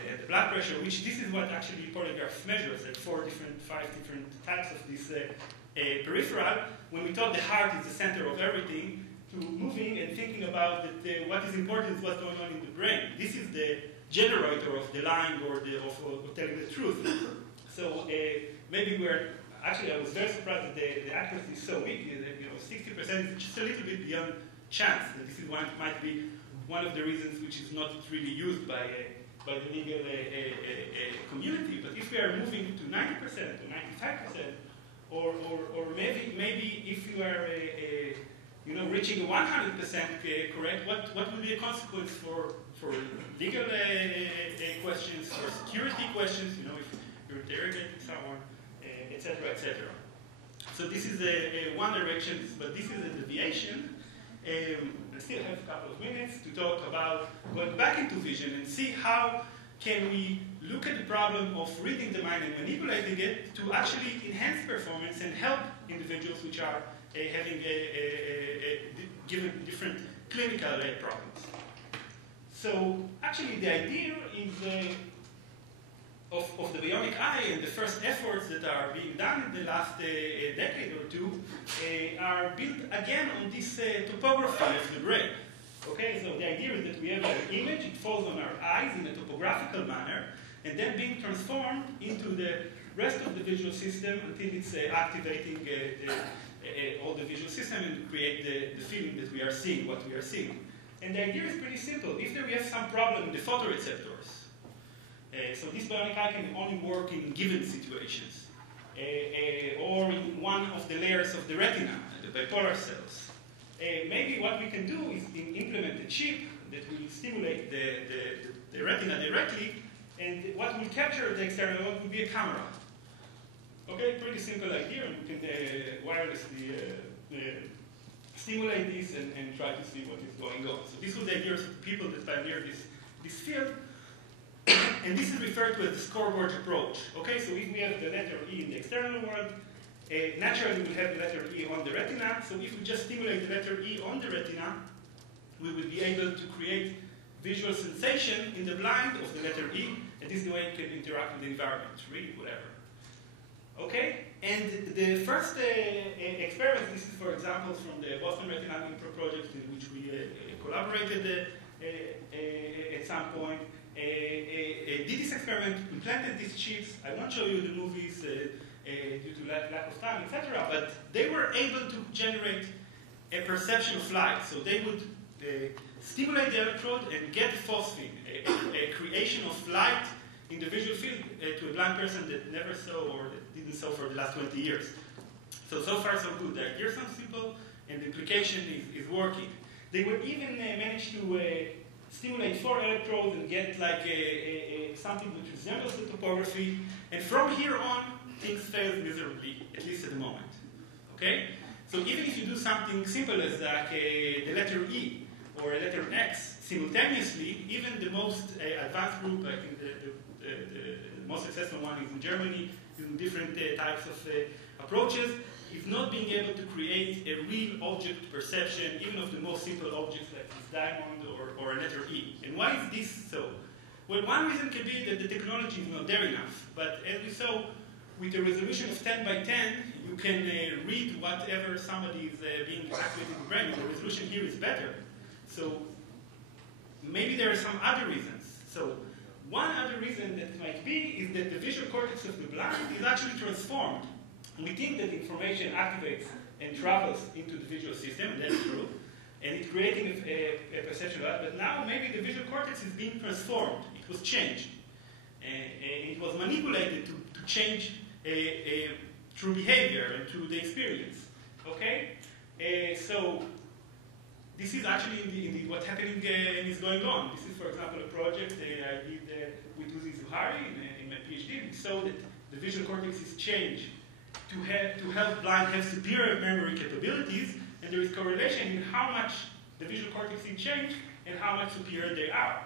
and the blood pressure, which this is what actually polygraph measures, like 5 different types of this peripheral. When we thought the heart is the center of everything, to moving and thinking about that what is important is what's going on in the brain. This is the generator of the lying or of telling the truth. So maybe actually I was very surprised that the accuracy is so weak. 60% is just a little bit beyond chance. That this is might be one of the reasons which is not really used by the legal community. But if we are moving to 90% or 95%, or maybe if you are reaching 100% correct, what will be a consequence for legal questions, for security questions? If you're interrogating someone, etc., etc. So this is one direction, but this is a deviation. I still have a couple of minutes to talk about going back into vision and see how can we look at the problem of reading the mind and manipulating it to actually enhance performance and help individuals which are having given different clinical problems. So actually the idea is of the bionic eye, and the first efforts that are being done in the last decade or two are built again on this topography of the brain. Okay, so the idea is that we have an image, it falls on our eyes in a topographical manner, and then being transformed into the rest of the visual system until it's activating all the visual system and create the feeling that we are seeing, what we are seeing. And the idea is pretty simple. If we have some problem in the photoreceptors, so this bionic eye can only work in given situations, or in one of the layers of the retina, the bipolar cells. Maybe what we can do is implement a chip that will stimulate the retina directly, and what will capture the external world will be a camera. Okay, pretty simple idea, and we can wirelessly stimulate this and try to see what is going on. So this was the idea of people that pioneered this field, and this is referred to as the scoreboard approach. Okay, so if we have the letter E in the external world, naturally we'll have the letter E on the retina, so if we just stimulate the letter E on the retina, we will be able to create visual sensation in the blind of the letter E, and this is the way it can interact with the environment, read, whatever. Okay, and the first experiments, this is for example from the Boston Retinal Impro project in which we collaborated at some point, did this experiment, implanted these chips. I won't show you the movies due to lack of time, etc., but they were able to generate a perception of light. So they would stimulate the electrode and get phosphine, a creation of light in the visual field to a blind person that never saw or that didn't saw for the last 20 years. So far so good. The idea sounds simple, and the implication is working. They would even manage to stimulate 4 electrodes and get like something which resembles the topography. And from here on, things fail miserably, at least at the moment. Okay? So even if you do something simple as like the letter E or a letter X simultaneously, even the most advanced group, I think the most successful one is in Germany, using different types of approaches, is not being able to create a real object perception, even of the most simple objects like this diamond or a letter E. And why is this so? Well, one reason could be that the technology is not there enough. But as we saw, with a resolution of 10 by 10, you can read whatever somebody is being activated in the brain. The resolution here is better. So maybe there are some other reasons. So one other reason that it might be is that the visual cortex of the blind is actually transformed. We think that information activates and travels into the visual system, and that's true, and it's creating a perception of that, but now maybe the visual cortex is being transformed. It was changed. It was manipulated to change through behavior and through the experience. Okay? So this is actually indeed what's happening and is going on. This is, for example, a project I did with Uzi Zuhari in my PhD. We saw that the visual cortex is changed to help blind have superior memory capabilities, and there is correlation in how much the visual cortex is changed and how much superior they are.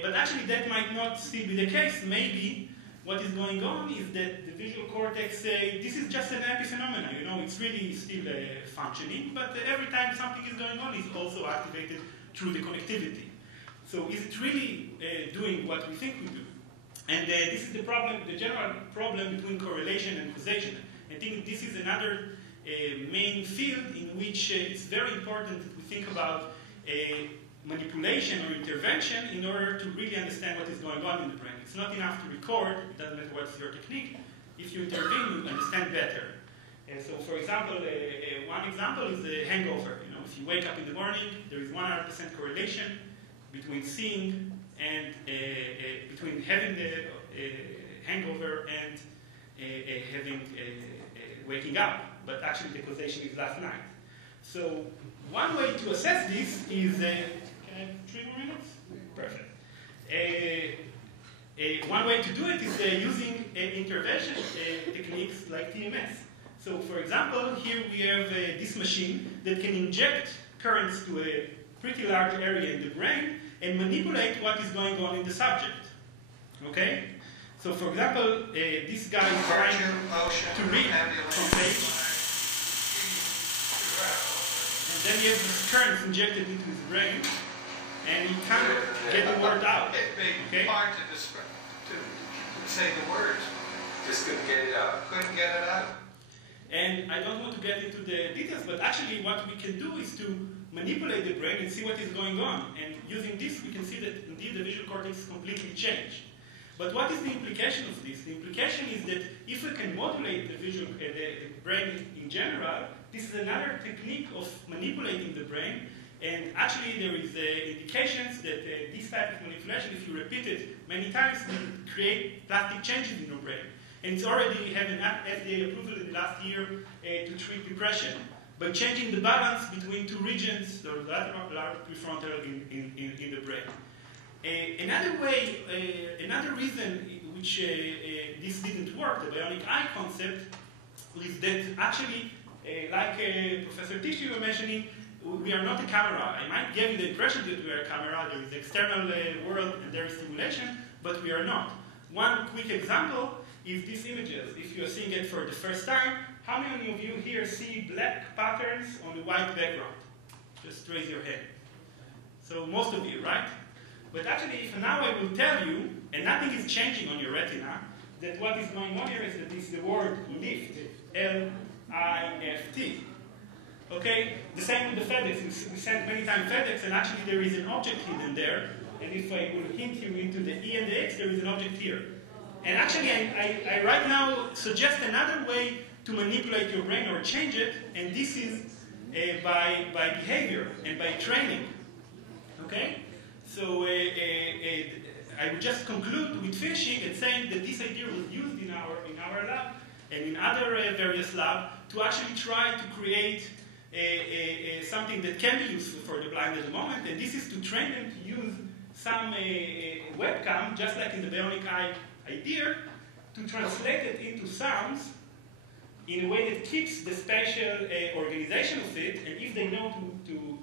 But actually that might not still be the case. Maybe what is going on is that the visual cortex, this is just an epiphenomenon, you know, it's really still functioning, but every time something is going on, it's also activated through the connectivity. So is it really doing what we think we do? And this is the problem, the general problem between correlation and causation. I think this is another main field in which it's very important that we think about manipulation or intervention in order to really understand what is going on in the brain. It's not enough to record, it doesn't matter what's your technique. If you intervene, you understand better. So for example, one example is the hangover. You know, if you wake up in the morning, there is 100% correlation between seeing and between having the hangover and having waking up. But actually the causation is last night. So one way to assess this is, can I have 3 more minutes? Perfect. One way to do it is using intervention techniques like TMS. So for example, here we have this machine that can inject currents to a pretty large area in the brain and manipulate what is going on in the subject. Okay? So for example, this guy is trying to read from page. And then he has these currents injected into his brain, and he can't get the word out. Okay? Hard to say the words. Just couldn't get it out. Couldn't get it out. And I don't want to get into the details, but actually what we can do is to manipulate the brain and see what is going on. And using this, we can see that indeed the visual cortex is completely changed. But what is the implication of this? The implication is that if we can modulate the the brain in general, this is another technique of manipulating the brain And actually, there is indications that this type of manipulation, if you repeat it many times, will create plastic changes in your brain. And it's already had an FDA approval in the last year to treat depression by changing the balance between two regions, the lateral prefrontal in the brain. Another reason which this didn't work, the bionic eye concept, is that actually, like Professor Tichy was mentioning, we are not a camera. I might give you the impression that we are a camera. There is the external world and there is stimulation, but we are not. One quick example is these images. If you are seeing it for the first time, how many of you here see black patterns on a white background? Just raise your hand. So most of you, right? But actually, if now I will tell you, and nothing is changing on your retina, that what is going on here is that this is the word lift, L-I-F-T. Okay? The same with the FedEx. We sent many times FedEx, and actually there is an object hidden there. And if I will hint you into the E and the X, there is an object here. And actually, I right now suggest another way to manipulate your brain or change it, and this is by behavior and by training. Okay? So I would just conclude with finishing and saying that this idea was used in our lab and in other various labs to actually try to create something that can be useful for the blind at the moment, and this is to train them to use some webcam, just like in the bionic eye idea, to translate it into sounds in a way that keeps the spatial organization of it, and if they know to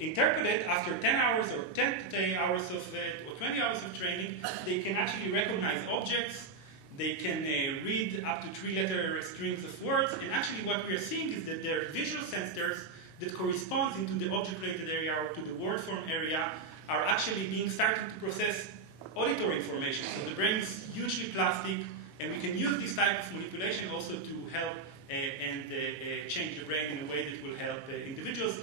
interpret it after 10 hours or 10 hours of or 20 hours of training, they can actually recognize objects, they can read up to 3-letter strings of words, and actually what we are seeing is that there are visual sensors that correspond into the object-related area or to the word form area are actually being started to process auditory information. So the brain is hugely plastic, and we can use this type of manipulation also to help and change the brain in a way that will help individuals.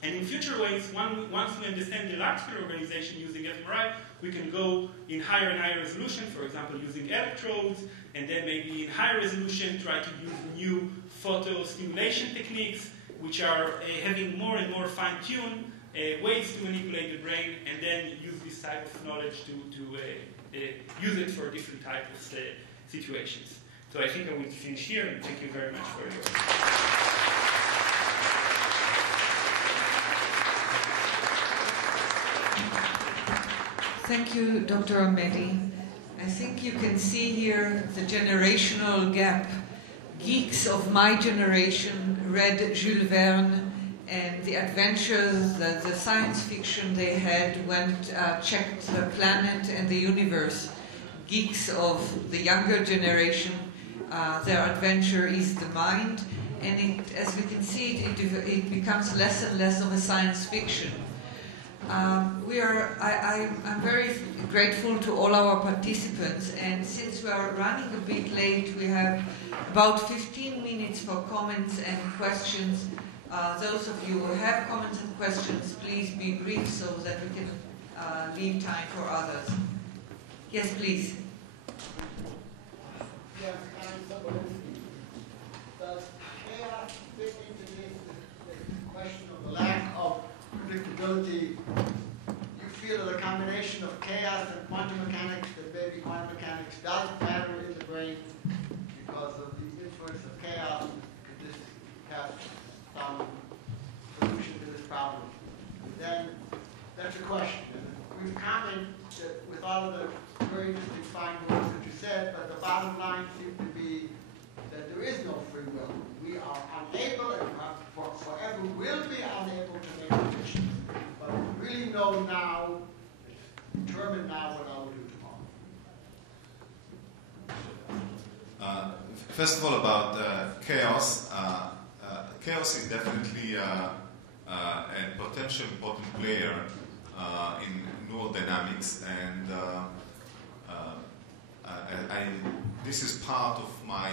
And in future ways, once we understand the large-scale organization using fMRI, we can go in higher and higher resolution, for example, using electrodes, and then maybe in higher resolution try to use new photo stimulation techniques, which are having more and more fine-tuned ways to manipulate the brain, and then use this type of knowledge to use it for different types of situations. So I think I will finish here, and thank you very much for your Thank you, Dr. Ahmedi. I think you can see here the generational gap. Geeks of my generation read Jules Verne and the adventures, the science fiction they had, checked the planet and the universe. Geeks of the younger generation, their adventure is the mind, and as we can see, it becomes less and less of a science fiction. I'm very grateful to all our participants, and since we are running a bit late, we have about 15 minutes for comments and questions. Those of you who have comments and questions, please be brief so that we can leave time for others. Yes, please. Yes, does chaos fit into the question of the lack of predictability? You feel that a combination of chaos and quantum mechanics, that maybe quantum mechanics does matter in the brain because of the influence of chaos? Could this have some solution to this problem? And then, that's a question. And we've commented with all of the very interesting fine words that you said, but the bottom line seems to be that there is no free will. We are unable, and forever will be unable to make decisions. But we really know now, determine now what I will do tomorrow. First of all, about chaos. Chaos is definitely a potential important player in neurodynamics, and this is part of my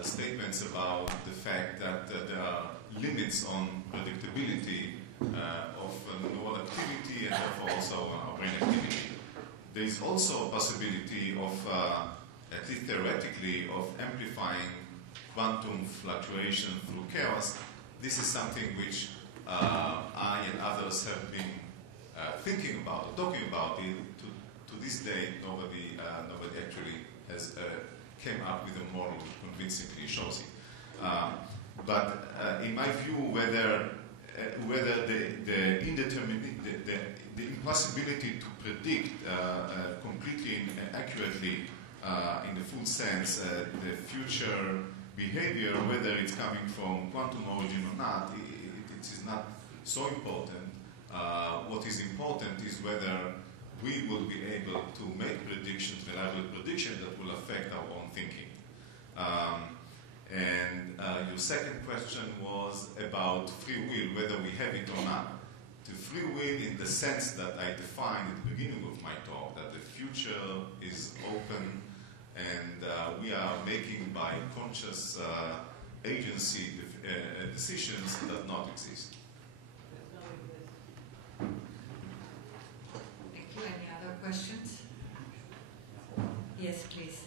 statements about the fact that there are limits on predictability of neural activity and therefore also brain activity. There is also a possibility of, at least theoretically, of amplifying quantum fluctuation through chaos. This is something which I and others have been thinking about or talking about it. To this day, nobody actually has came up with a model that convincingly shows it. But in my view, whether the impossibility to predict completely and accurately, in the full sense, the future behavior, whether it's coming from quantum origin or not, it is not so important. What is important is whether we will be able to make predictions, reliable predictions that will affect our own thinking. And your second question was about free will, whether we have it or not. The free will in the sense that I defined at the beginning of my talk, that the future is open and we are making by conscious agency decisions that not exist. Thank you. Any other questions? Yes, please.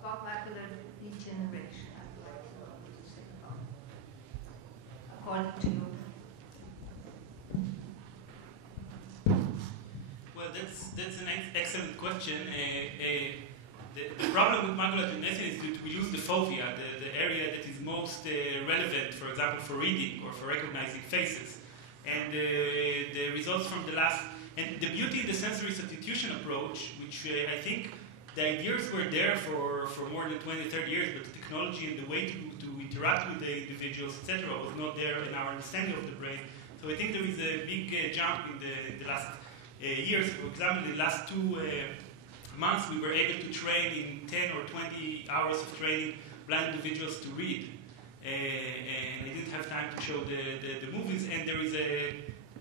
About macular degeneration, I'd like to know what you say about it, according to you. Well, that's an excellent question. The problem with macular degeneration is that we lose the fovea, the area that is most relevant, for example, for reading or for recognizing faces. And the results from the last, and the beauty in the sensory substitution approach, which I think the ideas were there for more than 20, 30 years, but the technology and the way to interact with the individuals, etc., was not there in our understanding of the brain. So I think there is a big jump in the last years. For example, in the last 2 months, we were able to train in 10 or 20 hours of training blind individuals to read. And I didn't have time to show the movies, and there is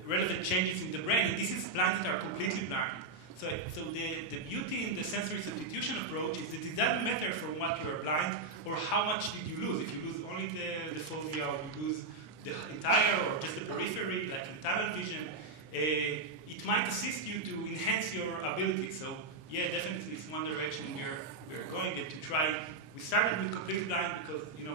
relevant changes in the brain, and this is blind that are completely blind. So the beauty in the sensory substitution approach is that it doesn't matter from what you are blind or how much did you lose. If you lose only the fovea or you lose the entire or just the periphery, like in tunnel vision, it might assist you to enhance your ability. So yeah, definitely it's one direction we're going to try. We started with completely blind because, if you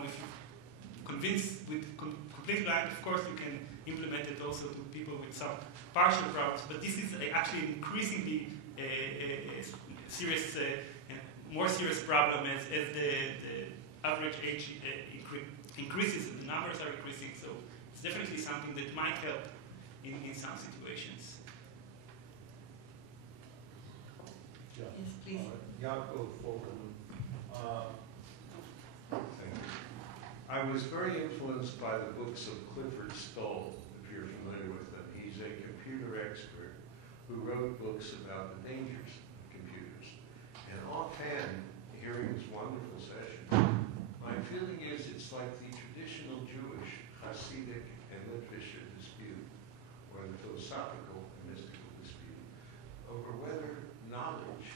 convince with completely blind, of course you can implement it also to people with some partial problems, but this is actually an increasingly serious, more serious problem as the average age increases and the numbers are increasing. So it's definitely something that might help in some situations. Yes, please. Yaakov Folkerman. I was very influenced by the books of Clifford Stoll, if you're familiar with them. He's a computer expert who wrote books about the dangers of computers. And offhand, hearing this wonderful session, my feeling is it's like the traditional Jewish Hasidic and literature dispute, or the philosophical and mystical dispute, over whether knowledge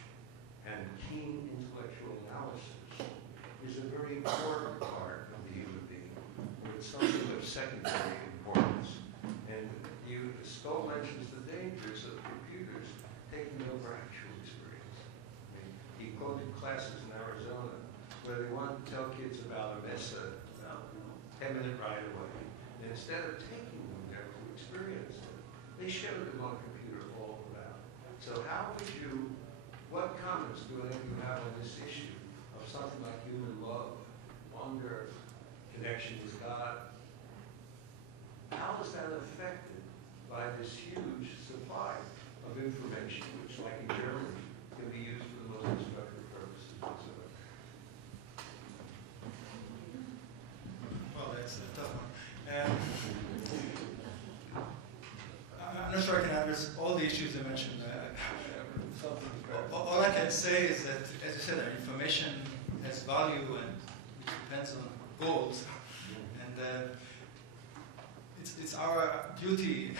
and keen intellectual analysis is a very important part of the human being, or it's something of secondary importance. And Stoll mentions the dangers of computers taking over actual experience. I mean, he quoted classes in Arizona where they wanted to tell kids about a mesa, about 10-minute ride away. And instead of taking them there to experience it, they showed them on a computer all around. So what comments do any of you have on this issue of something like human love, wonder, connection with God? How is that affected by this huge supply of information, which, like in Germany, can be used for the most destructive purposes whatsoever? Well, that's a tough one. I'm not sure I can address all the issues you mentioned. All I can say is that, as you said, information has value and it depends on goals. And it's our duty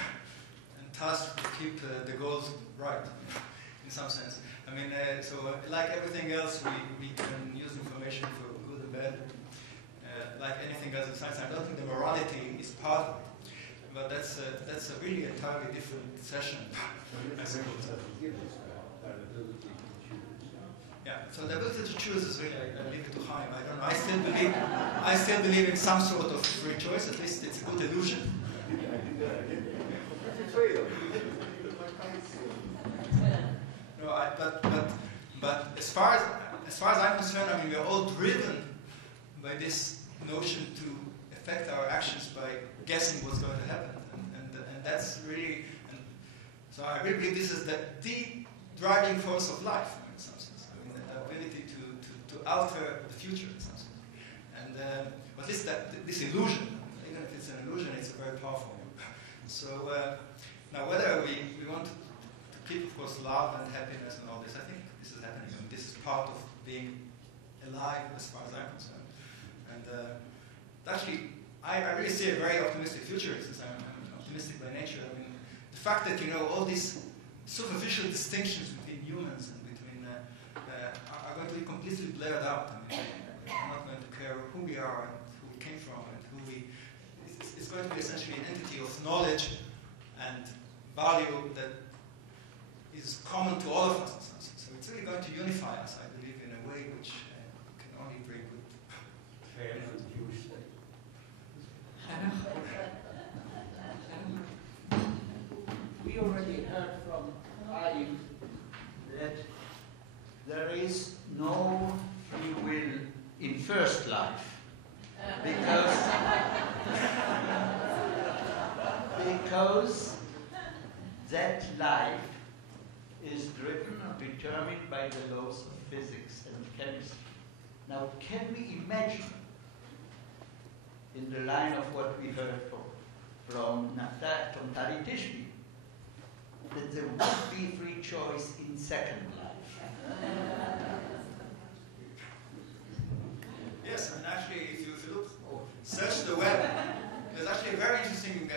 and task to keep the goals right, in some sense. I mean, so like everything else, we can use information for good and bad. Like anything else in science, I don't think the morality is part of it. But that's a really entirely different session, I suppose. Yeah. Yeah, so the ability to choose is really, I leave it to Chaim. I don't know. I still believe in some sort of free choice. At least it's a good illusion. No, but as far as I'm concerned, I mean, we're all driven by this notion to affect our actions by guessing what's going to happen, and that's really. So I really believe this is the driving force of life, in some sense. I mean, the ability to alter the future, in some sense. And but this illusion, even if it's an illusion, it's a very powerful one. So now, whether we want to keep, of course, love and happiness and all this, I think this is happening. I mean, this is part of being alive, as far as I'm concerned. And actually, I really see a very optimistic future, since I'm optimistic by nature. I mean, the fact that, all these superficial distinctions between humans and between are going to be completely blurred out. I mean, we're not going to care who we are and who we came from and who we. It's going to be essentially an entity of knowledge and value that is common to all of us. So it's really going to unify us, I believe, in a way which can only bring good. Fair for the Jewish state. We already heard from Chaim that there is no free will in first life because that life is driven or determined by the laws of physics and chemistry. Now, can we imagine, in the line of what we heard from Tari Tishby, that there would be free choice in second life? Yes, and actually, if you look, search the web, there's actually a very interesting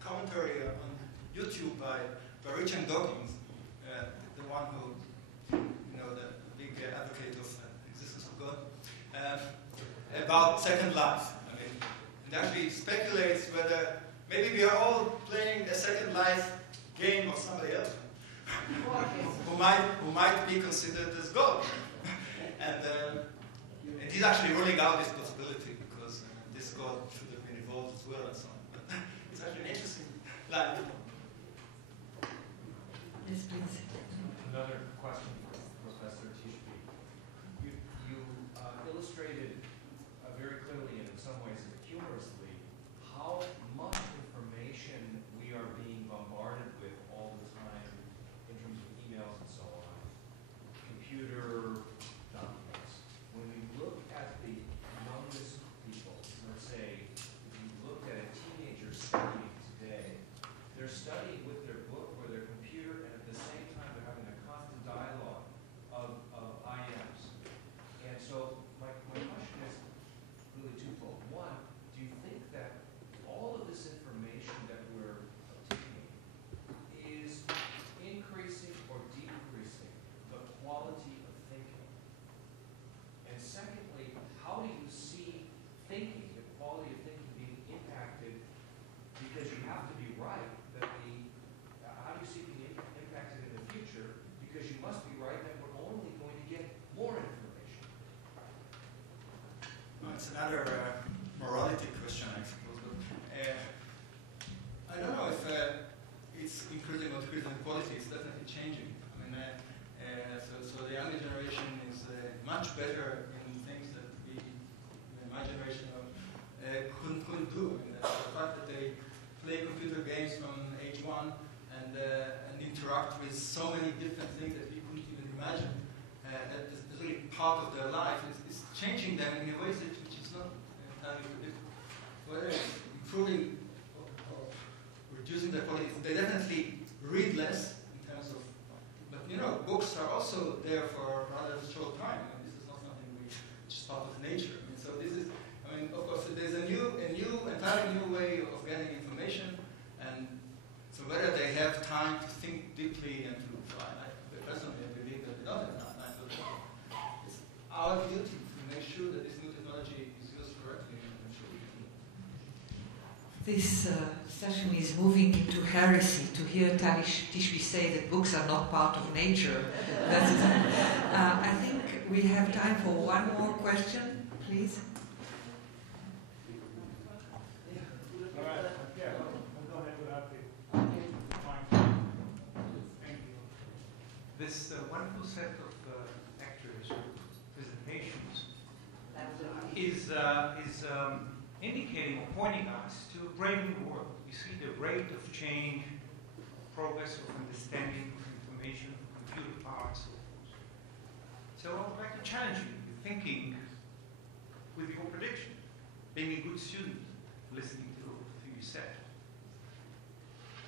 commentary on YouTube by Richard Dawkins, the one who, the big advocate of existence of God, about Second Life. I mean, and actually speculates whether maybe we are all playing a Second Life game of somebody else who might be considered as God. And he's actually ruling out this possibility because this God should have been involved as well and so on. But it's actually an interesting line. Yes, please. Another question for Professor Tishby. You illustrated very clearly and in some ways humorously how much information we are being bombarded with all the time in terms of emails and so on, computer documents. When we look at the youngest people, let's say, if you looked at a teenager studying today, they're studying with their book or their computer, and at the same time they're having a constant dialogue of IMs. And so my question is really twofold. One, do you think that all of this information that we're obtaining is increasing or decreasing the quality of thinking? And secondly, how do you see thinking, the quality of thinking being impacted, because you have to be right, that how do you see it being impacted in the future, because you must be right that we're only going to get more information? Well, it's another morality question, I suppose. But, I don't know if it's increasing or decreasing quality. It's definitely changing. I mean, so the younger generation is much better in things that my generation couldn't do. I mean, the fact that they play computer games from age 1 and interact with so many different things that we couldn't even imagine, that is really part of their life. It's changing them in a way which is not entirely predictable. Whether it's improving or reducing their quality, they definitely read less in terms of. But books are also there for a rather short time. I mean, this is not something which is part of nature. I mean, so this is. I mean, of course, there's a entirely new way of getting information, and so whether they have time to think deeply and to. Personally, I believe that they don't have enough time. But it's our duty to make sure that this new technology is used correctly, and I'm sure we can do it. This session is moving into heresy to hear Tishby say that books are not part of nature. I think we have time for one more question, please. All right. Yeah, I'll go ahead without the thank you. This wonderful set of actors' presentations is indicating or pointing us to a brave new world. We see the rate of change, progress of understanding of information, computer power, and so forth. So I would like to challenge you in thinking with your prediction, being a good student, listening to what you said.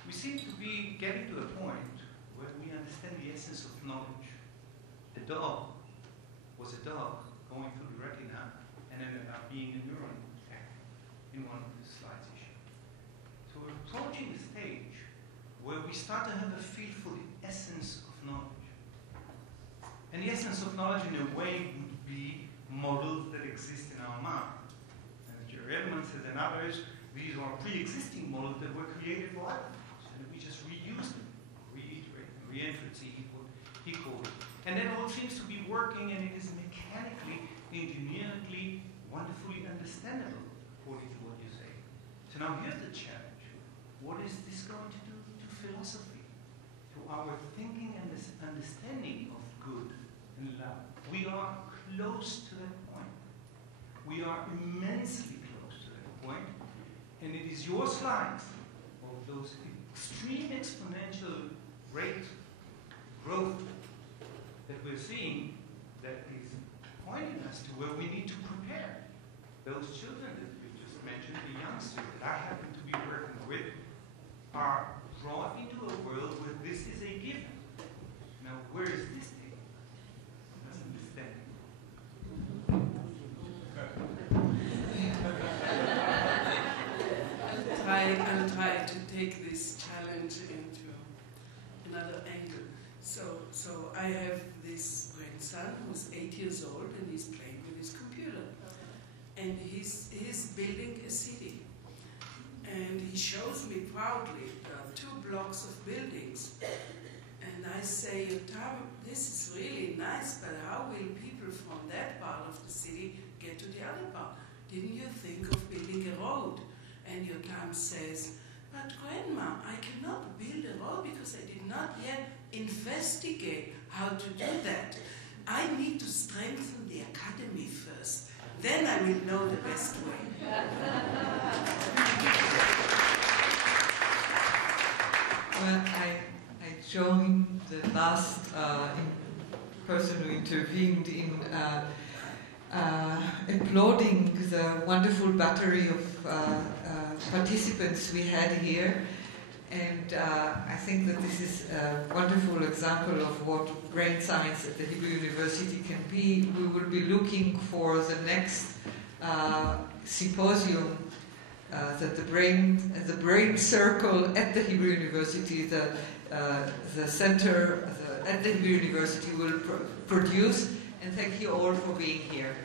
We seem to be getting to a point where we understand the essence of knowledge. A dog was a dog going through the retina and ended up being a neuron in one of the slides you showed. So we're approaching a stage where we start to have a feel for the essence of knowledge. And the essence of knowledge in a way would be models that exist in our mind. And as Jerry Edmonds says and others, these are pre-existing models that were created for others. And we just reuse them, reiterate, and re-enter, see he called it. And then all seems to be working, and it is mechanically, engineerically, wonderfully understandable, according to what you say. So now here's the challenge. What is this going to do to philosophy, to our thinking and this understanding of good and love? We are close to that point. We are immensely close to that point. And it is your slides of those extreme exponential rate growth that we're seeing that is pointing us to where we need to prepare those children that you just mentioned, the youngsters that I happen to be working with, are brought into a world where this is a given. Now, where is this thing? That's understanding. I'll try to take this challenge into another angle. So I have this grandson who's 8 years old, and he's playing with his computer. And he's building a city. And he shows me proudly 2 blocks of buildings. And I say, Tom, this is really nice, but how will people from that part of the city get to the other part? Didn't you think of building a road? And your Tom says, but Grandma, I cannot build a road because I did not yet investigate how to do that. I need to strengthen the academy first. Then I will know the best way. Well, I joined the last person who intervened in applauding the wonderful battery of participants we had here. And I think that this is a wonderful example of what brain science at the Hebrew University can be. We will be looking for the next symposium that the brain circle at the Hebrew University, the center at the Hebrew University will produce. And thank you all for being here.